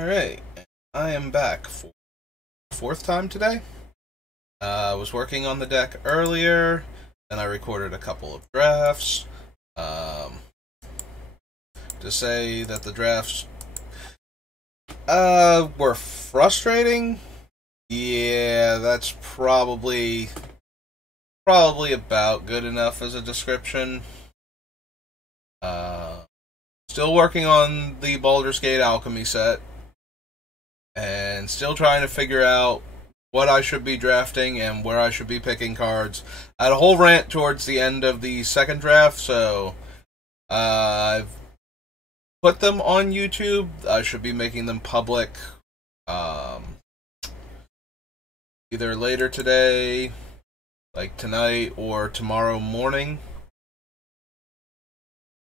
Alright, I am back for the fourth time today. I was working on the deck earlier, and I recorded a couple of drafts. To say that the drafts were frustrating, yeah, that's probably about good enough as a description. Still working on the Baldur's Gate Alchemy set, and still trying to figure out what I should be drafting and where I should be picking cards. I had a whole rant towards the end of the second draft, so I've put them on YouTube. I should be making them public either later today, like tonight, or tomorrow morning.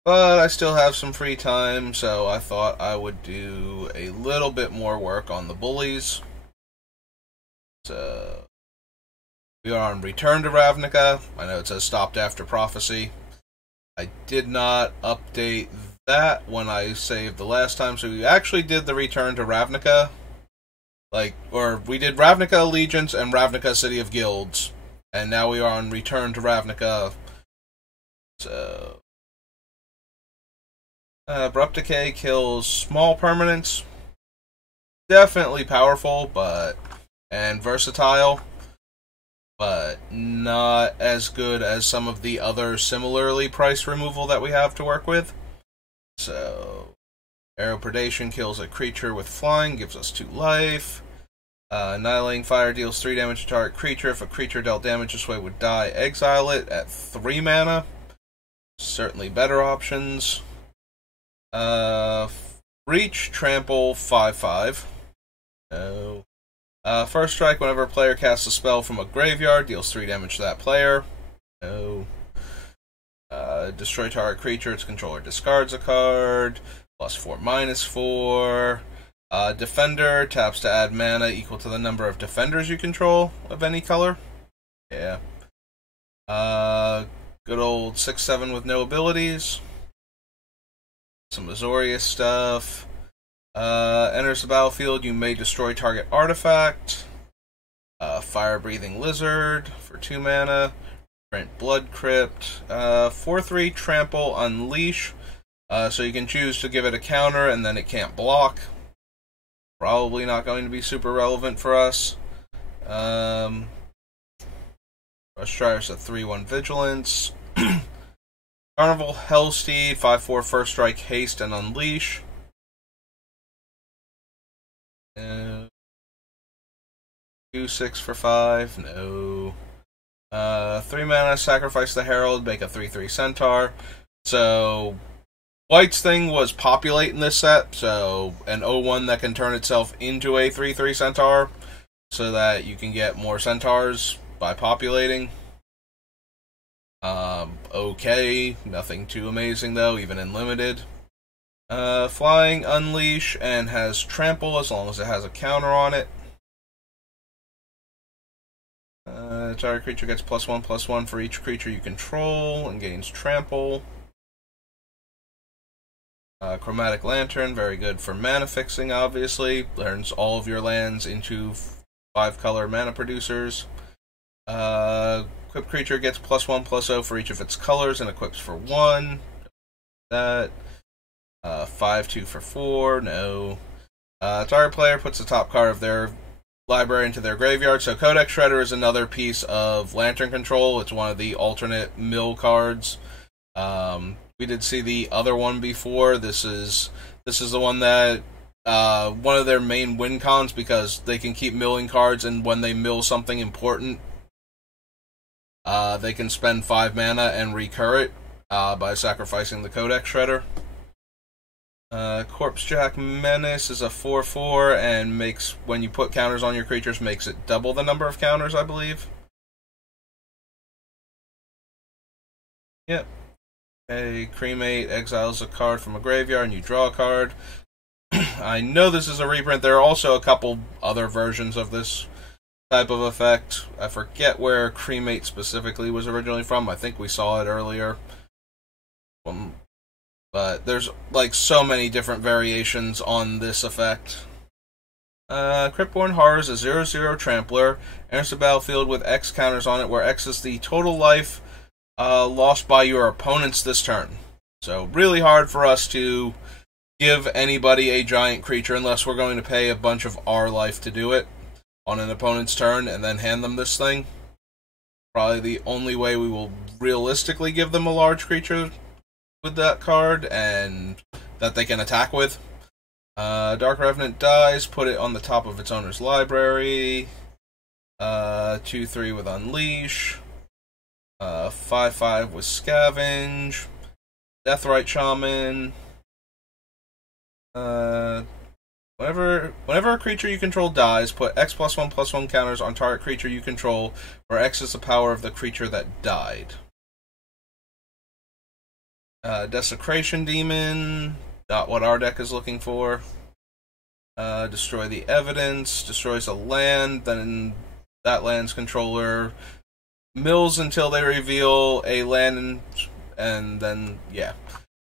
But I still have some free time, so I thought I would do a little bit more work on the Bullies. So, we are on Return to Ravnica. I know it says stopped after Prophecy. I did not update that when I saved the last time, so we actually did the Return to Ravnica. We did Ravnica Allegiance and Ravnica City of Guilds. And now we are on Return to Ravnica. So, Abrupt Decay kills small permanents. Definitely powerful, and versatile, but not as good as some of the other similarly priced removal that we have to work with. So, Arrow Predation kills a creature with flying, gives us 2 life. Annihilating Fire deals 3 damage to target creature. If a creature dealt damage this way would die, exile it at 3 mana. Certainly better options. Reach, Trample, 5/5. No. First strike, whenever a player casts a spell from a graveyard, deals 3 damage to that player. No. Destroy target creature, its controller discards a card. +4/-4. Defender, taps to add mana equal to the number of defenders you control of any color. Yeah. Good old 6/7 with no abilities. Some Azorius stuff. Enters the battlefield, you may destroy target artifact. Fire-breathing lizard for 2 mana. Print Blood Crypt. 4/3 trample, unleash. So you can choose to give it a counter and then it can't block. Probably not going to be super relevant for us. Rush Driver's a 3/1 vigilance. Carnival Hellsteed, 5/4 first strike, haste, and unleash. 2/6 for 5, no. 3 mana, sacrifice the Herald, make a 3/3 centaur. So, White's thing was populate in this set, so an 0/1 that can turn itself into a 3/3 centaur, so that you can get more centaurs by populating. Okay, nothing too amazing though, even in limited. Flying, unleash, and has trample as long as it has a counter on it. Target creature gets +1/+1 for each creature you control and gains trample. Chromatic Lantern, very good for mana fixing, obviously. Turns all of your lands into 5-color mana producers. Equipped creature gets +1/+0 for each of its colors and equips for 1. That. 5/2 for 4, no. Target player puts the top card of their library into their graveyard. So Codex Shredder is another piece of Lantern Control. It's one of the alternate mill cards. We did see the other one before. This is the one that one of their main win cons, because they can keep milling cards, and when they mill something important, they can spend 5 mana and recur it by sacrificing the Codex Shredder. Corpsejack Menace is a 4/4 and makes, when you put counters on your creatures, makes it double the number of counters, I believe. Yep. Okay, Cremate exiles a card from a graveyard and you draw a card. I know this is a reprint. There are also a couple other versions of this type of effect. I forget where Cremate specifically was originally from. I think we saw it earlier. But there's like so many different variations on this effect. Cryptborn Horror is a 0/0 Trampler. Enters the battlefield with X counters on it, where X is the total life lost by your opponents this turn. So really hard for us to give anybody a giant creature unless we're going to pay a bunch of our life to do it on an opponent's turn and then hand them this thing. Probably the only way we will realistically give them a large creature with that card and that they can attack with. Dark Revenant dies, put it on the top of its owner's library. 2/3 with Unleash. 5/5 with Scavenge. Deathrite Shaman. Whenever a creature you control dies, put X +1/+1 counters on target creature you control, where X is the power of the creature that died. Desecration Demon, not what our deck is looking for. Destroy the evidence, destroys a land, then that land's controller mills until they reveal a land, and then, yeah.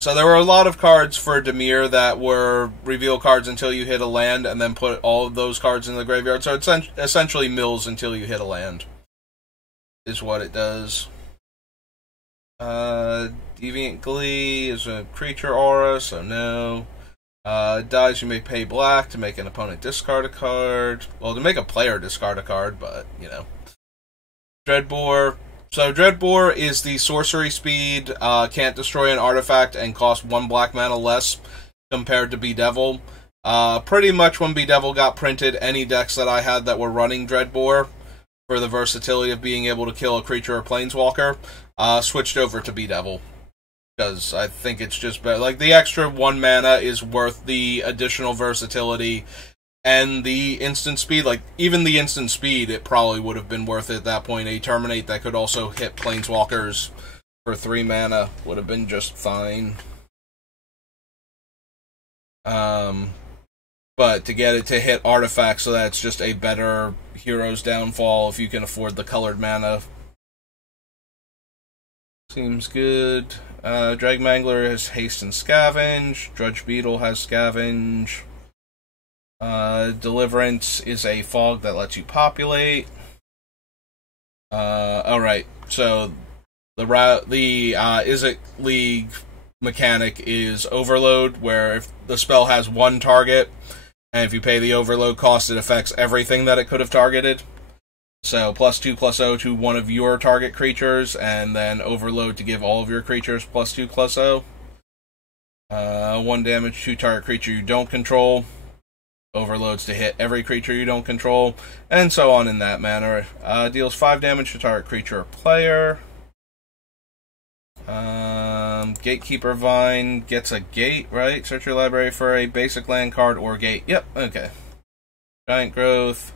So there were a lot of cards for Dimir that were reveal cards until you hit a land, and then put all of those cards in the graveyard. So it's essentially mills until you hit a land, is what it does. Deviant Glee is a creature aura, so no. Dies, you may pay black to make an opponent discard a card. Well, to make a player discard a card, but, you know. Dreadbore. So Dreadbore is the sorcery speed, can't destroy an artifact, and costs 1 black mana less compared to Bedevil. Pretty much when Bedevil got printed, any decks that I had that were running Dreadbore, for the versatility of being able to kill a creature or planeswalker, switched over to Bedevil. Because I think it's just better. Like, the extra 1 mana is worth the additional versatility and the instant speed. Like, even the instant speed, it probably would have been worth it at that point. A Terminate that could also hit planeswalkers for 3 mana would have been just fine. But to get it to hit artifacts, so that's just a better Hero's Downfall if you can afford the colored mana. Seems good. Dragmangler has Haste and Scavenge. Drudge Beetle has Scavenge. Deliverance is a fog that lets you populate. Alright, so the Izzet League mechanic is Overload, where if the spell has 1 target, and if you pay the overload cost, it affects everything that it could have targeted. So, +2/+0 to one of your target creatures, and then Overload to give all of your creatures +2/+0. 1 damage to target creature you don't control. Overloads to hit every creature you don't control, and so on in that manner. Deals 5 damage to target creature or player. Gatekeeper Vine gets a gate, right? Search your library for a basic land card or gate. Yep, okay. Giant Growth.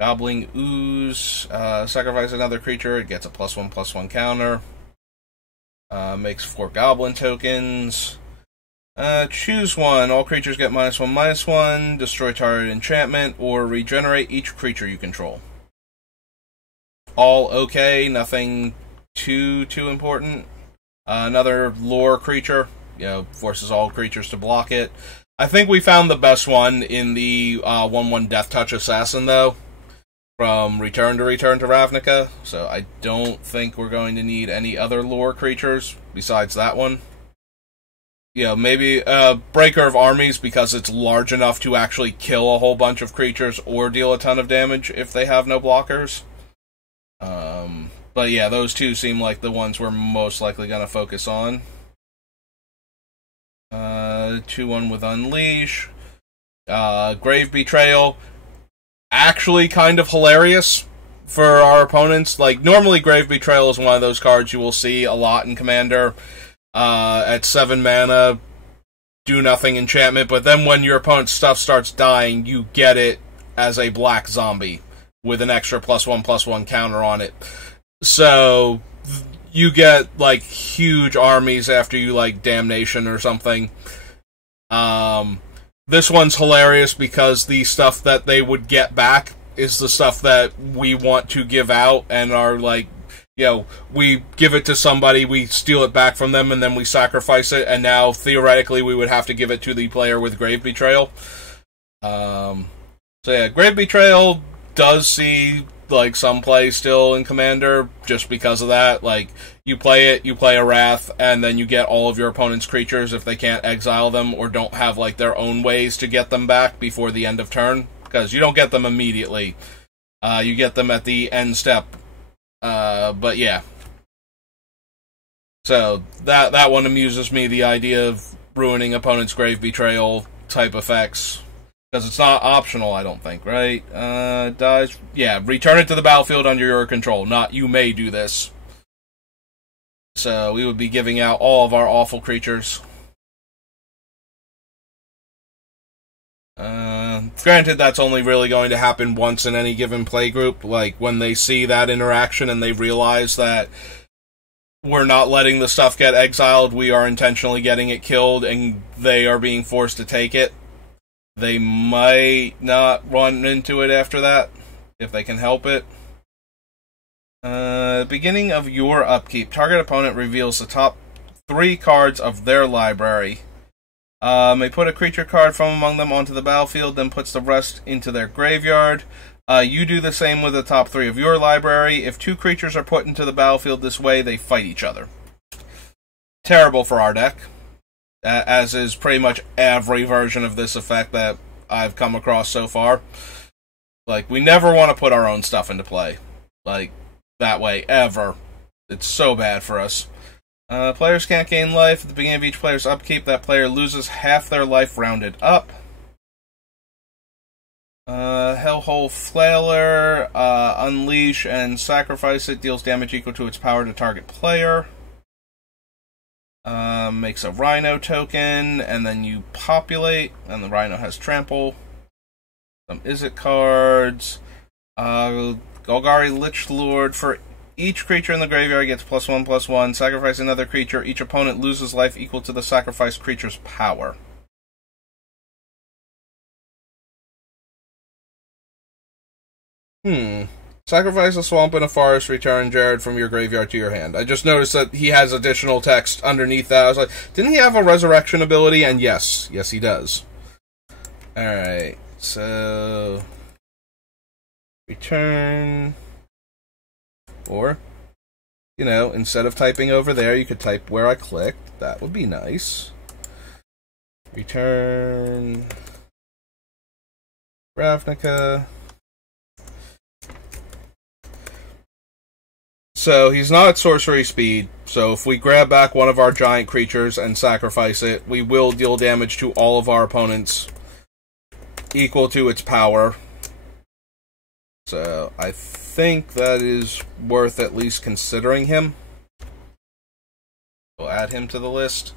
Gobbling Ooze. Sacrifice another creature, it gets a +1/+1 counter. Makes 4 goblin tokens. Choose one. All creatures get -1/-1. Destroy target enchantment, or regenerate each creature you control. All okay, nothing too important. Another lore creature, forces all creatures to block it. I think we found the best one in the 1/1 Death Touch Assassin, though, from Return to Ravnica, so I don't think we're going to need any other lore creatures besides that one. Maybe Breaker of Armies, because it's large enough to actually kill a whole bunch of creatures or deal a ton of damage if they have no blockers. But yeah, those two seem like the ones we're most likely going to focus on. 2/1 with Unleash. Grave Betrayal. Actually kind of hilarious for our opponents. Like, normally Grave Betrayal is one of those cards you will see a lot in Commander. At 7 mana, do nothing enchantment, but then when your opponent's stuff starts dying, you get it as a black zombie with an extra +1/+1 counter on it. So you get, like, huge armies after you, like, Damnation or something. This one's hilarious because the stuff that they would get back is the stuff that we want to give out and are, like, we give it to somebody, we steal it back from them, and then we sacrifice it, and now, theoretically, we would have to give it to the player with Grave Betrayal. So yeah, Grave Betrayal does see like some play still in Commander just because of that. Like, you play it, you play a Wrath, and then you get all of your opponent's creatures if they can't exile them or don't have like their own ways to get them back before the end of turn, because you don't get them immediately. You get them at the end step. But yeah. So that one amuses me, the idea of ruining opponent's Grave Betrayal type effects. Because it's not optional, I don't think, right? Dies. Yeah, return it to the battlefield under your control, not you may do this. So we would be giving out all of our awful creatures. Granted, that's only really going to happen once in any given playgroup. Like, when they see that interaction and they realize that we're not letting the stuff get exiled, we are intentionally getting it killed, and they are being forced to take it. They might not run into it after that, if they can help it. Beginning of your upkeep, target opponent reveals the top 3 cards of their library. May put a creature card from among them onto the battlefield, then puts the rest into their graveyard. You do the same with the top 3 of your library. If 2 creatures are put into the battlefield this way, they fight each other. Terrible for our deck. As is pretty much every version of this effect that I've come across so far. Like, we never want to put our own stuff into play. Like, that way, ever. It's so bad for us. Players can't gain life. At the beginning of each player's upkeep, that player loses half their life rounded up. Hellhole Flailer, unleash and sacrifice it. Deals damage equal to its power to target player. Makes a Rhino token, and then you populate, and the Rhino has trample. Some Izzet cards. Golgari Lich Lord. For each creature in the graveyard gets +1/+1. Sacrifice another creature. Each opponent loses life equal to the sacrificed creature's power. Sacrifice a swamp and a forest, return Jared from your graveyard to your hand. I just noticed that he has additional text underneath that. I was like, didn't he have a resurrection ability? And yes, he does. Alright, so return, or, you know, instead of typing over there, you could type where I clicked. That would be nice. Return Ravnica. So he's not at sorcery speed, so if we grab back one of our giant creatures and sacrifice it, we will deal damage to all of our opponents equal to its power. So I think that is worth at least considering him. We'll add him to the list.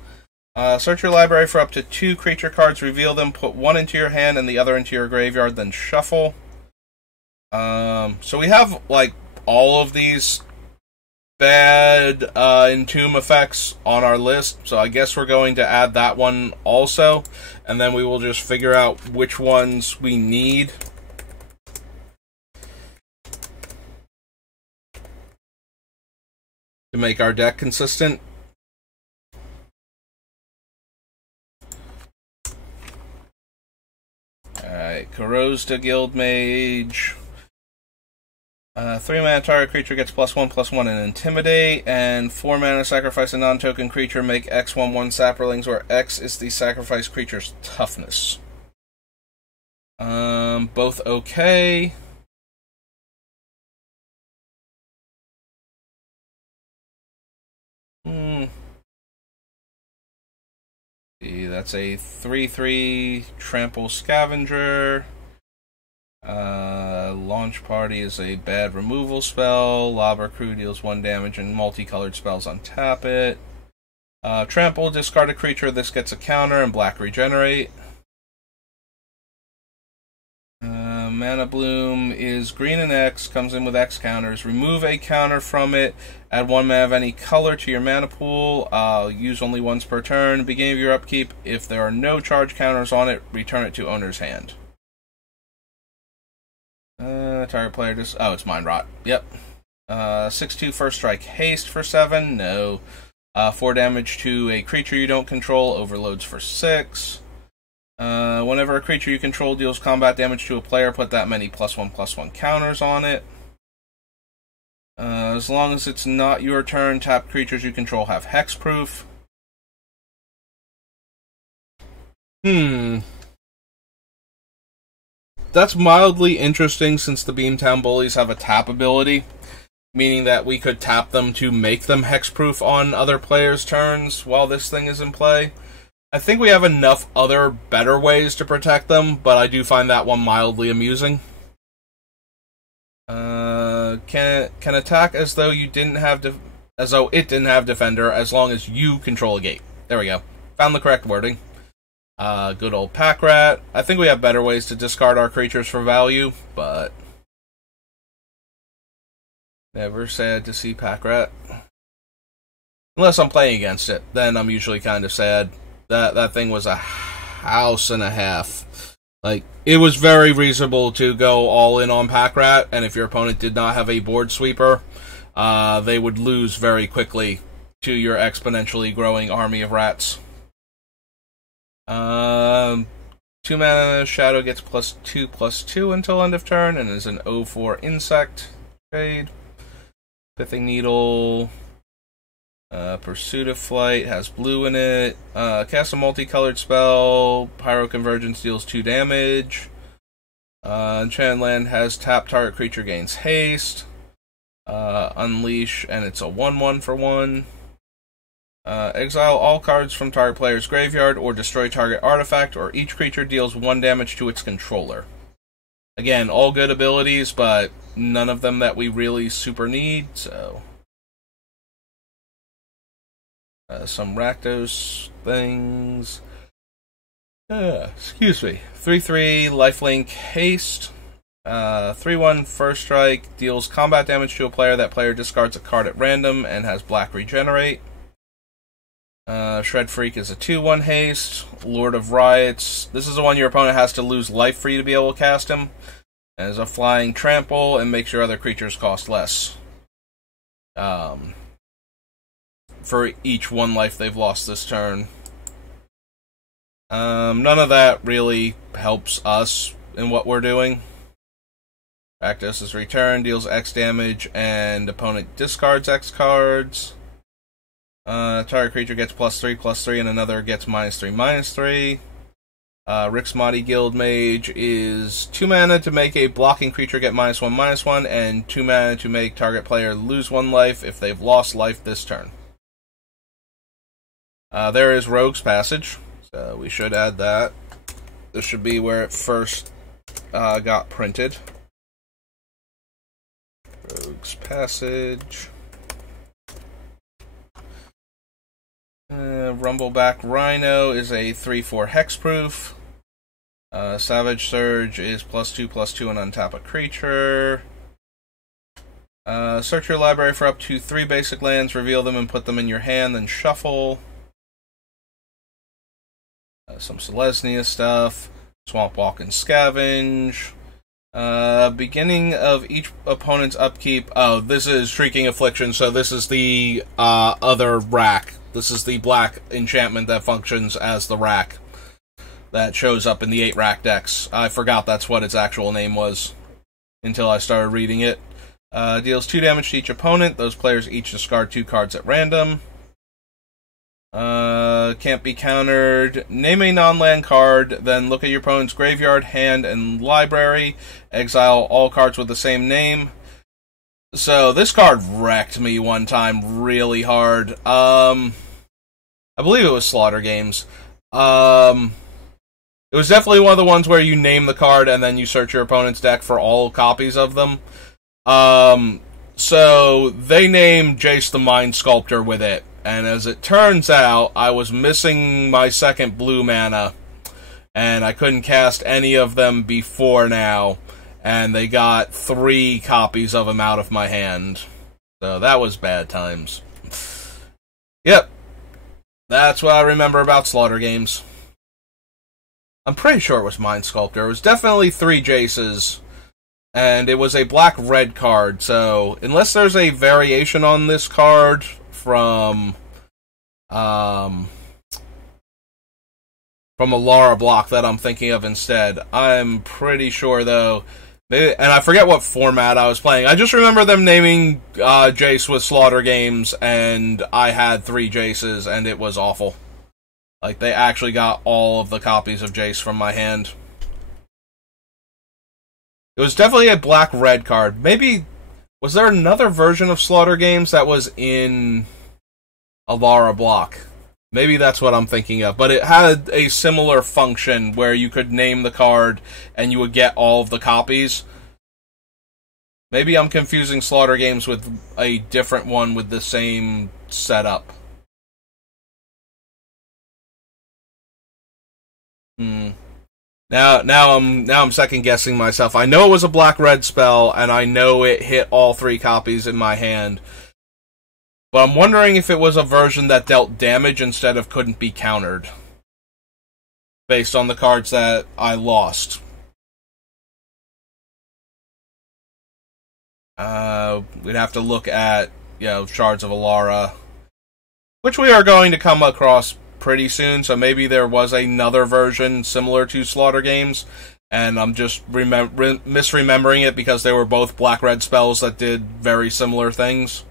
Search your library for up to 2 creature cards, reveal them, put one into your hand and the other into your graveyard, then shuffle. So we have, like, all of these bad Entomb effects on our list, so I guess we're going to add that one also, and then we will just figure out which ones we need. To make our deck consistent. Alright, Corrosive Guildmage. 3-mana target creature gets +1/+1 and Intimidate, and 4-mana sacrifice a non-token creature, make X 1/1 Saprolings, where X is the sacrificed creature's toughness. Both okay. See, that's a 3/3 Trample Scavenger. Launch Party is a bad removal spell. Lobber Crew deals 1 damage and multicolored spells untap it. Trample, discard a creature. This gets a counter, and black regenerate. Mana Bloom is green and X, comes in with X counters. Remove a counter from it. Add 1 mana of any color to your mana pool. Use only once per turn. Beginning of your upkeep, if there are no charge counters on it, return it to owner's hand. Target player just... Oh, it's Mind Rot. Yep. 6/2 First Strike Haste for 7. No. 4 damage to a creature you don't control. Overloads for 6. Whenever a creature you control deals combat damage to a player, put that many +1/+1 counters on it. As long as it's not your turn, tapped creatures you control have hexproof. That's mildly interesting since the Beamtown Bullies have a tap ability, meaning that we could tap them to make them hexproof on other players' turns while this thing is in play. I think we have enough other better ways to protect them, but I do find that one mildly amusing. Can attack as though it didn't have defender, as long as you control a gate. There we go. Found the correct wording. Good old Pack Rat. I think we have better ways to discard our creatures for value, but never sad to see Pack Rat. Unless I'm playing against it, then I'm usually kind of sad. That thing was a house and a half. Like, it was very reasonable to go all in on Pack Rat, and if your opponent did not have a board sweeper, they would lose very quickly to your exponentially growing army of rats. 2 mana, Shadow gets +2/+2 until end of turn, and is an 0/4 insect trade. Pithing Needle, Pursuit of Flight, has blue in it. Cast a multicolored spell, Pyroconvergence deals 2 damage. Enchanted Land has tap target creature gains haste. Unleash, and it's a 1/1 for 1. Exile all cards from target player's graveyard, or destroy target artifact, or each creature deals 1 damage to its controller. Again, all good abilities, but none of them that we really super need, so... some Rakdos things. Excuse me. 3/3 lifelink haste. 3/1 first strike, deals combat damage to a player. That player discards a card at random and has black regenerate. Shred Freak is a 2/1 haste. Lord of Riots. This is the one your opponent has to lose life for you to be able to cast him. And is a flying trample and makes your other creatures cost less. For each 1 life they've lost this turn. None of that really helps us in what we're doing. Rakdos' Return deals X damage, and opponent discards X cards. Target creature gets +3/+3, and another gets -3/-3. Rixmati Guildmage is 2 mana to make a blocking creature get -1/-1, and 2 mana to make target player lose 1 life if they've lost life this turn. There is Rogue's Passage, so we should add that. This should be where it first got printed. Rogue's Passage. Rumbleback Rhino is a 3/4 hexproof. Savage Surge is +2/+2 and untap a creature. Search your library for up to 3 basic lands, reveal them and put them in your hand, then shuffle. Some Selesnya stuff. Swamp Walk and Scavenge. Beginning of each opponent's upkeep. Oh, this is Shrieking Affliction, so this is the other rack. This is the black enchantment that functions as the rack that shows up in the 8 rack decks. I forgot that's what its actual name was until I started reading it. Deals 2 damage to each opponent. Those players each discard 2 cards at random. Can't be countered. Name a non-land card, then look at your opponent's graveyard, hand, and library. Exile all cards with the same name. So, this card wrecked me one time really hard. I believe it was Slaughter Games. It was definitely one of the ones where you name the card and then you search your opponent's deck for all copies of them. So, they named Jace the Mind Sculptor with it. And as it turns out, I was missing my second blue mana, and I couldn't cast any of them before now, and they got 3 copies of them out of my hand. So that was bad times. Yep. That's what I remember about Slaughter Games. I'm pretty sure it was Mind Sculptor. It was definitely 3 Jaces, and it was a black-red card, so unless there's a variation on this card from from Alara block that I'm thinking of instead. I'm pretty sure, though, and I forget what format I was playing. I just remember them naming Jace with Slaughter Games, and I had 3 Jaces, and it was awful. Like, they actually got all of the copies of Jace from my hand. It was definitely a black-red card. Maybe, was there another version of Slaughter Games that was in Alara block? Maybe that's what I'm thinking of. But it had a similar function where you could name the card and you would get all of the copies. Maybe I'm confusing Slaughter Games with a different one with the same setup. Now I'm second guessing myself. I know it was a black-red spell, and I know it hit all 3 copies in my hand. But I'm wondering if it was a version that dealt damage instead of couldn't be countered, based on the cards that I lost. We'd have to look at, Shards of Alara, which we are going to come across pretty soon, so maybe there was another version similar to Slaughter Games, and I'm just misremembering it because they were both black-red spells that did very similar things.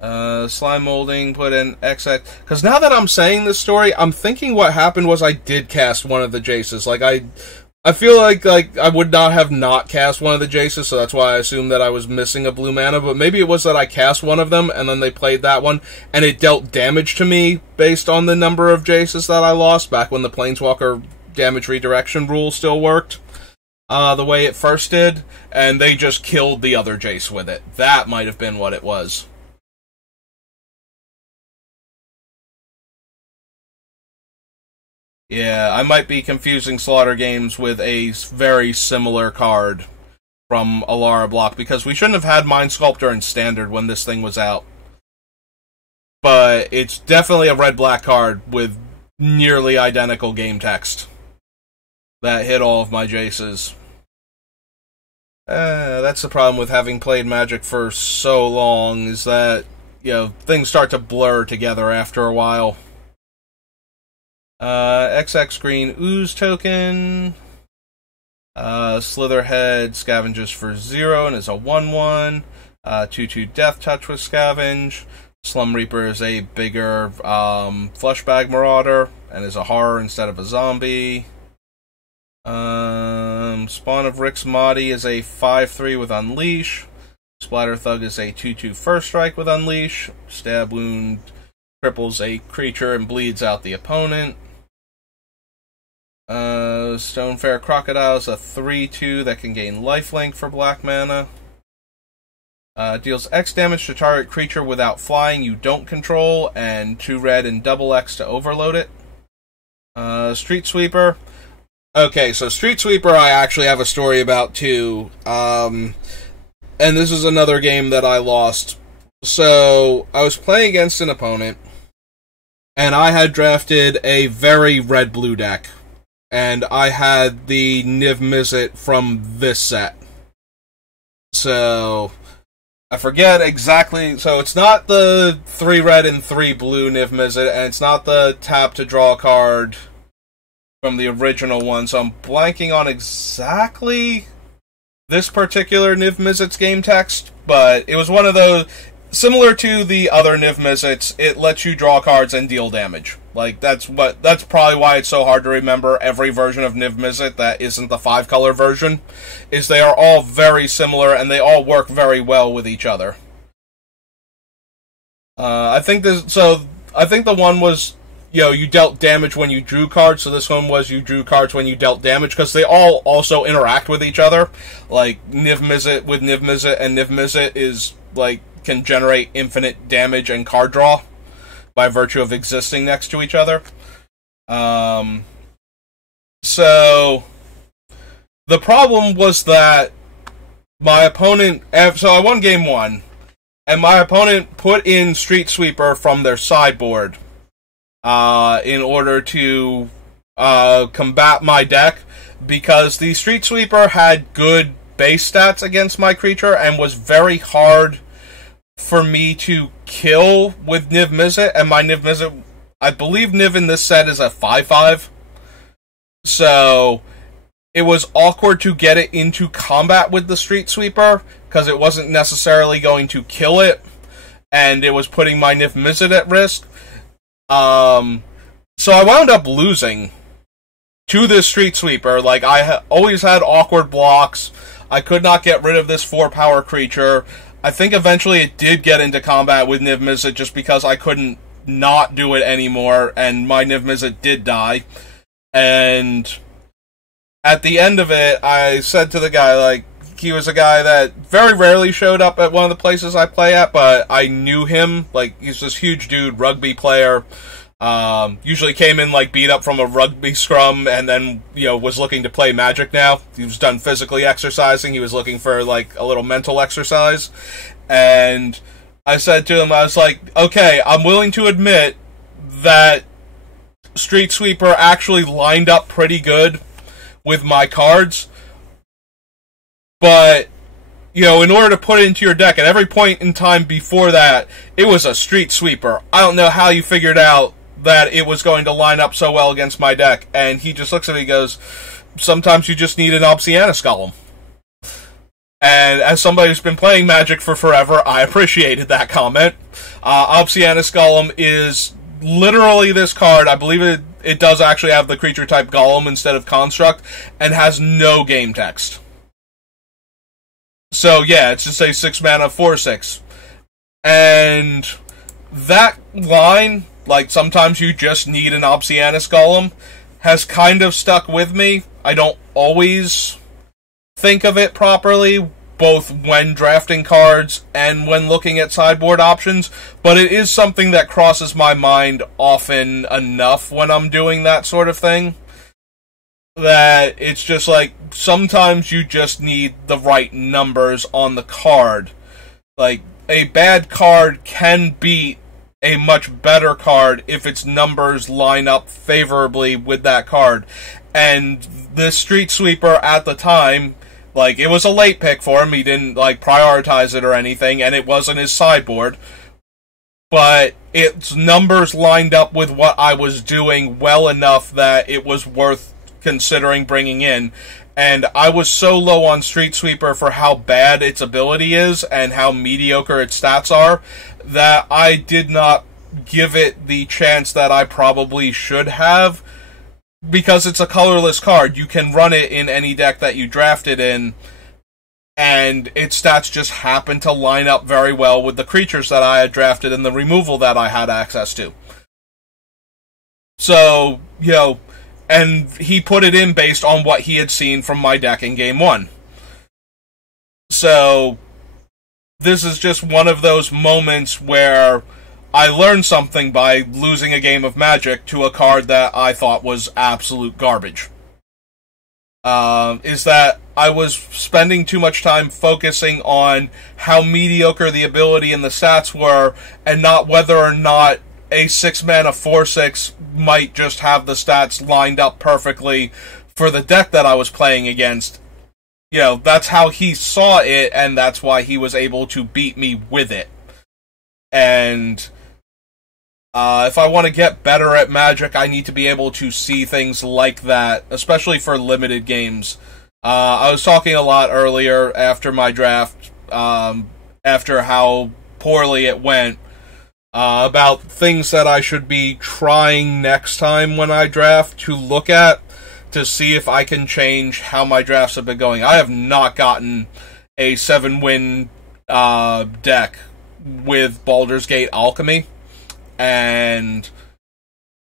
Slime Molding, put in XX. Because now that I'm saying this story, I'm thinking what happened was I did cast one of the Jaces. Like, I feel like I would not have not cast one of the Jaces, so that's why I assumed that I was missing a blue mana, but maybe it was that I cast one of them, and then they played that one, and it dealt damage to me based on the number of Jaces that I lost, back when the Planeswalker damage redirection rule still worked, the way it first did, and they just killed the other Jace with it. That might have been what it was. Yeah, I might be confusing Slaughter Games with a very similar card from Alara block, because we shouldn't have had Mind Sculptor in Standard when this thing was out. But it's definitely a red-black card with nearly identical game text that hit all of my Jaces. That's the problem with having played Magic for so long, is that, things start to blur together after a while. XX Green Ooze token. Slitherhead scavenges for 0 and is a 1/1. 2/2 Death Touch with Scavenge. Slum Reaper is a bigger Flushbag Marauder and is a horror instead of a zombie. Spawn of Rix Mahdi is a 5/3 with Unleash. Splatter Thug is a 2/2 First Strike with Unleash. Stab Wound cripples a creature and bleeds out the opponent. Stonefair Crocodile is a 3/2 that can gain lifelink for black mana. Deals X damage to target creature without flying you don't control, and 2 red and double X to overload it. Street Sweeper. Okay, so Street Sweeper I actually have a story about too. And this is another game that I lost. So, I was playing against an opponent, and I had drafted a very red-blue deck. And I had the Niv Mizzet from this set. So, I forget exactly. So, it's not the 3 red and 3 blue Niv Mizzet, and it's not the tap to draw a card from the original one. So, I'm blanking on exactly this particular Niv Mizzet's game text, but it was one of those. Similar to the other Niv Mizzets, it lets you draw cards and deal damage. Like, that's probably why it's so hard to remember every version of Niv Mizzet that isn't the 5-color version, is they are all very similar and they all work very well with each other. I think the one was, you dealt damage when you drew cards, so this one was you drew cards when you dealt damage, because they all also interact with each other. Like, Niv Mizzet with Niv Mizzet, and Niv Mizzet is, can generate infinite damage and card draw by virtue of existing next to each other. So the problem was that my opponent, so I won game 1, and my opponent put in Street Sweeper from their sideboard in order to combat my deck, because the Street Sweeper had good base stats against my creature and was very hard for me to kill with Niv Mizzet, and my Niv Mizzet, I believe Niv in this set is a 5/5. So it was awkward to get it into combat with the Street Sweeper, because it wasn't necessarily going to kill it, and it was putting my Niv Mizzet at risk. So I wound up losing to this Street Sweeper. Like, I always had awkward blocks. I could not get rid of this 4-power creature. I think eventually it did get into combat with Niv Mizzet just because I couldn't not do it anymore, and my Niv Mizzet did die. And at the end of it, I said to the guy, like, he was a guy that very rarely showed up at one of the places I play at, but I knew him. Like, he's this huge dude, rugby player. Usually came in, like, beat up from a rugby scrum, and then, you know, was looking to play Magic now. He was done physically exercising. He was looking for, like, a little mental exercise. And I said to him, I was like, okay, I'm willing to admit that Street Sweeper actually lined up pretty good with my cards, but, you know, in order to put it into your deck, at every point in time before that, it was a Street Sweeper. I don't know how you figured out that it was going to line up so well against my deck. And he just looks at me and goes, sometimes you just need an Obsianus Golem. And as somebody who's been playing Magic for forever, I appreciated that comment. Obsianus Golem is literally this card. I believe it does actually have the creature type Golem instead of Construct, and has no game text. So yeah, it's just a 6-mana 4/6. And that line, like, sometimes you just need an Obsianus Golem, has kind of stuck with me. I don't always think of it properly, both when drafting cards and when looking at sideboard options, but it is something that crosses my mind often enough when I'm doing that sort of thing, that it's just like, sometimes you just need the right numbers on the card. Like, a bad card can beat a much better card if its numbers line up favorably with that card. And this Street Sweeper at the time, like, it was a late pick for him. He didn't, like, prioritize it or anything, and it wasn't his sideboard. But its numbers lined up with what I was doing well enough that it was worth considering bringing in. And I was so low on Street Sweeper for how bad its ability is and how mediocre its stats are, that I did not give it the chance that I probably should have, because it's a colorless card. You can run it in any deck that you draft it in, and its stats just happen to line up very well with the creatures that I had drafted and the removal that I had access to. So, you know, and he put it in based on what he had seen from my deck in Game 1. So this is just one of those moments where I learned something by losing a game of Magic to a card that I thought was absolute garbage. Is that I was spending too much time focusing on how mediocre the ability and the stats were, and not whether or not a 6-mana 4/6 might just have the stats lined up perfectly for the deck that I was playing against. You know, that's how he saw it, and that's why he was able to beat me with it. And if I want to get better at Magic, I need to be able to see things like that, especially for limited games. I was talking a lot earlier after my draft, after how poorly it went, about things that I should be trying next time when I draft to look at, to see if I can change how my drafts have been going. I have not gotten a 7-win deck with Baldur's Gate Alchemy, and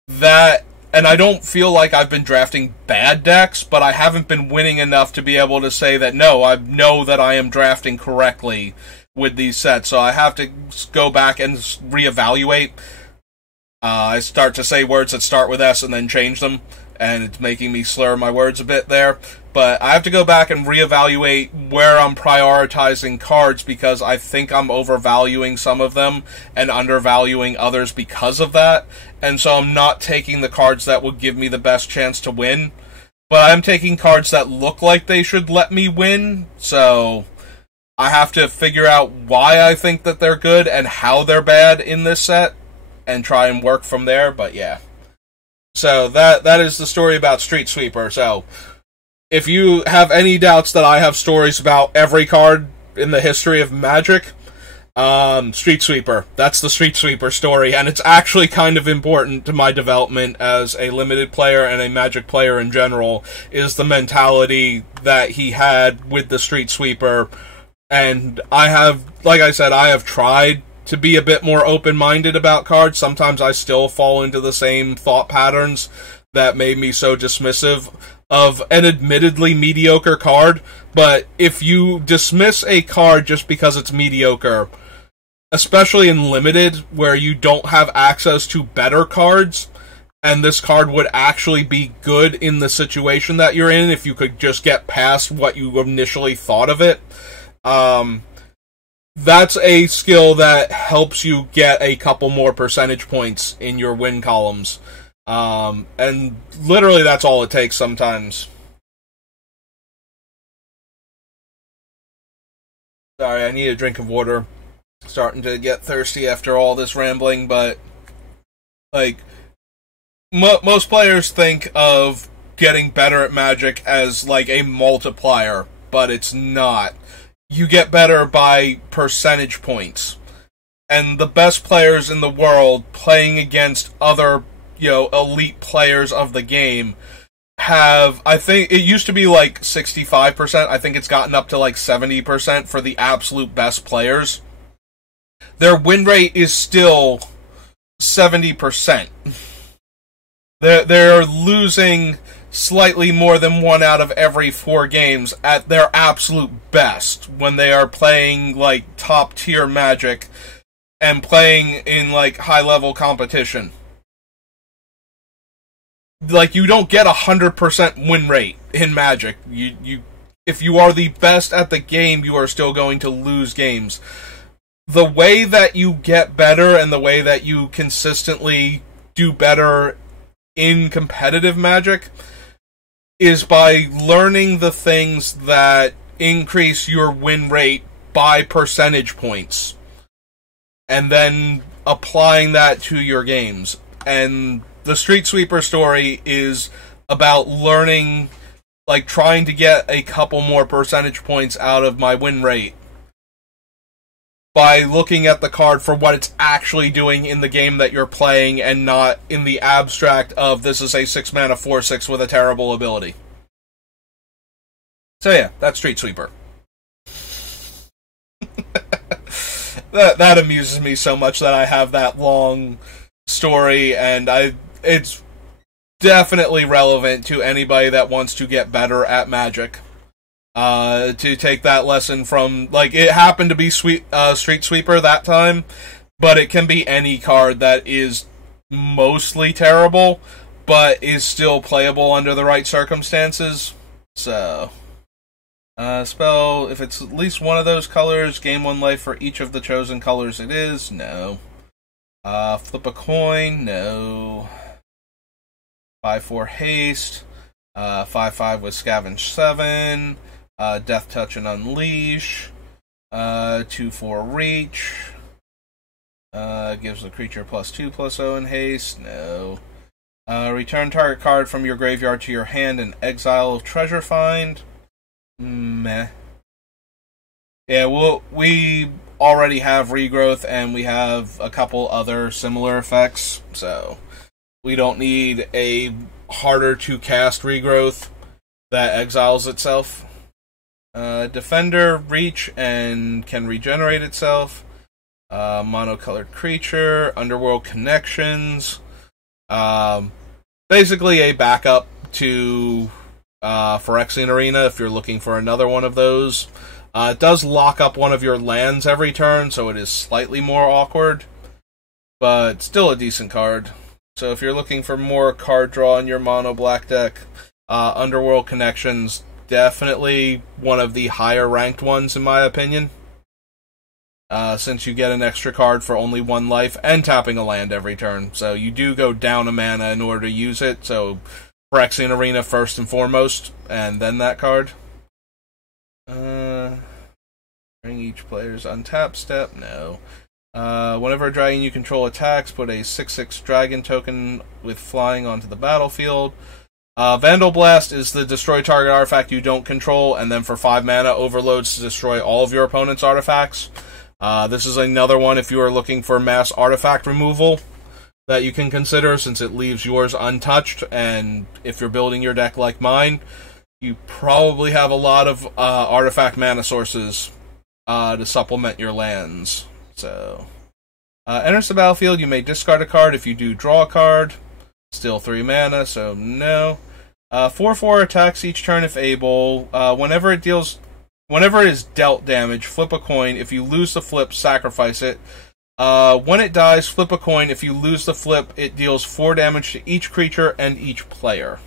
I don't feel like I've been drafting bad decks, but I haven't been winning enough to be able to say that, no, I know that I am drafting correctly with these sets, so I have to go back and reevaluate. I start to say words that start with S and then change them, and it's making me slur my words a bit there. But I have to go back and reevaluate where I'm prioritizing cards, because I think I'm overvaluing some of them and undervaluing others because of that. And so I'm not taking the cards that would give me the best chance to win, but I'm taking cards that look like they should let me win, so I have to figure out why I think that they're good and how they're bad in this set, and try and work from there, but yeah. So that is the story about Street Sweeper. So if you have any doubts that I have stories about every card in the history of Magic, Street Sweeper. That's the Street Sweeper story, and it's actually kind of important to my development as a limited player and a Magic player in general, is the mentality that he had with the Street Sweeper. And I have, like I said, I have tried to be a bit more open-minded about cards. Sometimes I still fall into the same thought patterns that made me so dismissive of an admittedly mediocre card. But if you dismiss a card just because it's mediocre, especially in Limited, where you don't have access to better cards, and this card would actually be good in the situation that you're in if you could just get past what you initially thought of it, that's a skill that helps you get a couple more percentage points in your win columns. And literally that's all it takes sometimes. Sorry, I need a drink of water. Starting to get thirsty after all this rambling, but like most players think of getting better at Magic as like a multiplier, but it's not. You get better by percentage points. And the best players in the world playing against other, elite players of the game have, I think, it used to be like 65%, I think it's gotten up to like 70% for the absolute best players. Their win rate is still 70%. They're losing slightly more than 1 out of every 4 games at their absolute best when they are playing like top tier Magic and playing in like high level competition. Like, you don't get 100% win rate in Magic. If you are the best at the game, you are still going to lose games. The way that you get better and the way that you consistently do better in competitive Magic is by learning the things that increase your win rate by percentage points, and then applying that to your games. And the Street Sweeper story is about learning, like trying to get a couple more percentage points out of my win rate by looking at the card for what it's actually doing in the game that you're playing, and not in the abstract of this is a 6-mana 4/6 with a terrible ability. So yeah, that's Street Sweeper. that amuses me so much that I have that long story, and it's definitely relevant to anybody that wants to get better at Magic. To take that lesson from, like, it happened to be Street Sweeper that time, but it can be any card that is mostly terrible, but is still playable under the right circumstances. So, spell, if it's at least one of those colors, gain 1 life for each of the chosen colors it is. No. Flip a coin. No. 5/4 haste. 5/5 with Scavenge 7. Death Touch and Unleash. 2/4 Reach. Gives the creature +2/+0 in haste. No. Return target card from your graveyard to your hand and exile Treasure Find. Meh. Yeah, we already have Regrowth, and we have a couple other similar effects, so we don't need a harder to cast Regrowth that exiles itself. Defender, Reach, and can regenerate itself. Monocolored creature, Underworld Connections. Basically a backup to Phyrexian Arena if you're looking for another one of those. It does lock up one of your lands every turn, so it is slightly more awkward, but still a decent card. So if you're looking for more card draw in your mono black deck, Underworld Connections, definitely one of the higher ranked ones in my opinion. Since you get an extra card for only 1 life and tapping a land every turn. So you do go down a mana in order to use it, so Phyrexian Arena first and foremost, and then that card. Bring each player's untap step, no. Whenever a dragon you control attacks, put a 6/6 dragon token with flying onto the battlefield. Vandalblast is the destroy target artifact you don't control, and then for 5 mana, overloads to destroy all of your opponent's artifacts. This is another one if you are looking for mass artifact removal that you can consider, since it leaves yours untouched, and if you're building your deck like mine, you probably have a lot of artifact mana sources to supplement your lands. So, enters the battlefield, you may discard a card. If you do, draw a card. Still 3 mana, so no. 4/4 attacks each turn if able. Whenever it is dealt damage, flip a coin. If you lose the flip, sacrifice it. When it dies, flip a coin. If you lose the flip, it deals 4 damage to each creature and each player.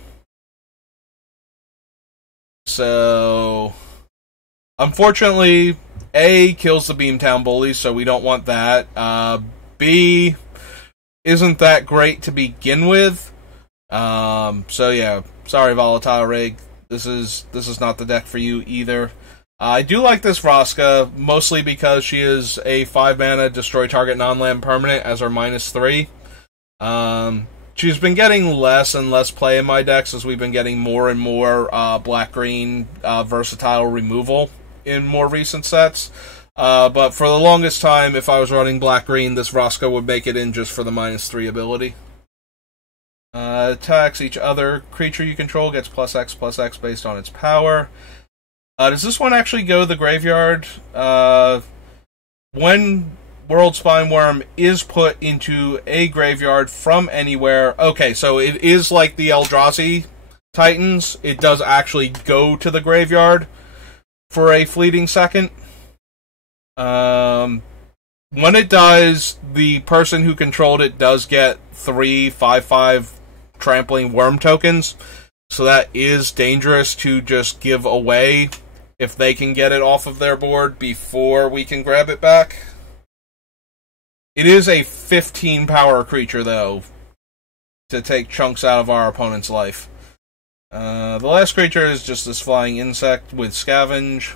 So, unfortunately, A, kills the Beamtown Bullies, so we don't want that. B, isn't that great to begin with. So yeah, sorry Volatile Rig, this is not the deck for you either. I do like this Vraska, mostly because she is a 5 mana destroy target non-land permanent as her -3. She's been getting less and less play in my decks as we've been getting more and more black-green versatile removal in more recent sets. But for the longest time, if I was running black-green, this Vraska would make it in just for the -3 ability. Attacks each other creature you control, gets +X/+X based on its power. Does this one actually go to the graveyard? When World Spine Worm is put into a graveyard from anywhere... Okay, so it is like the Eldrazi Titans. It does actually go to the graveyard for a fleeting second. When it does, the person who controlled it does get 3 5/5 trampling worm tokens. So that is dangerous to just give away if they can get it off of their board before we can grab it back. It is a 15 power creature, though, to take chunks out of our opponent's life. The last creature is just this flying insect with Scavenge.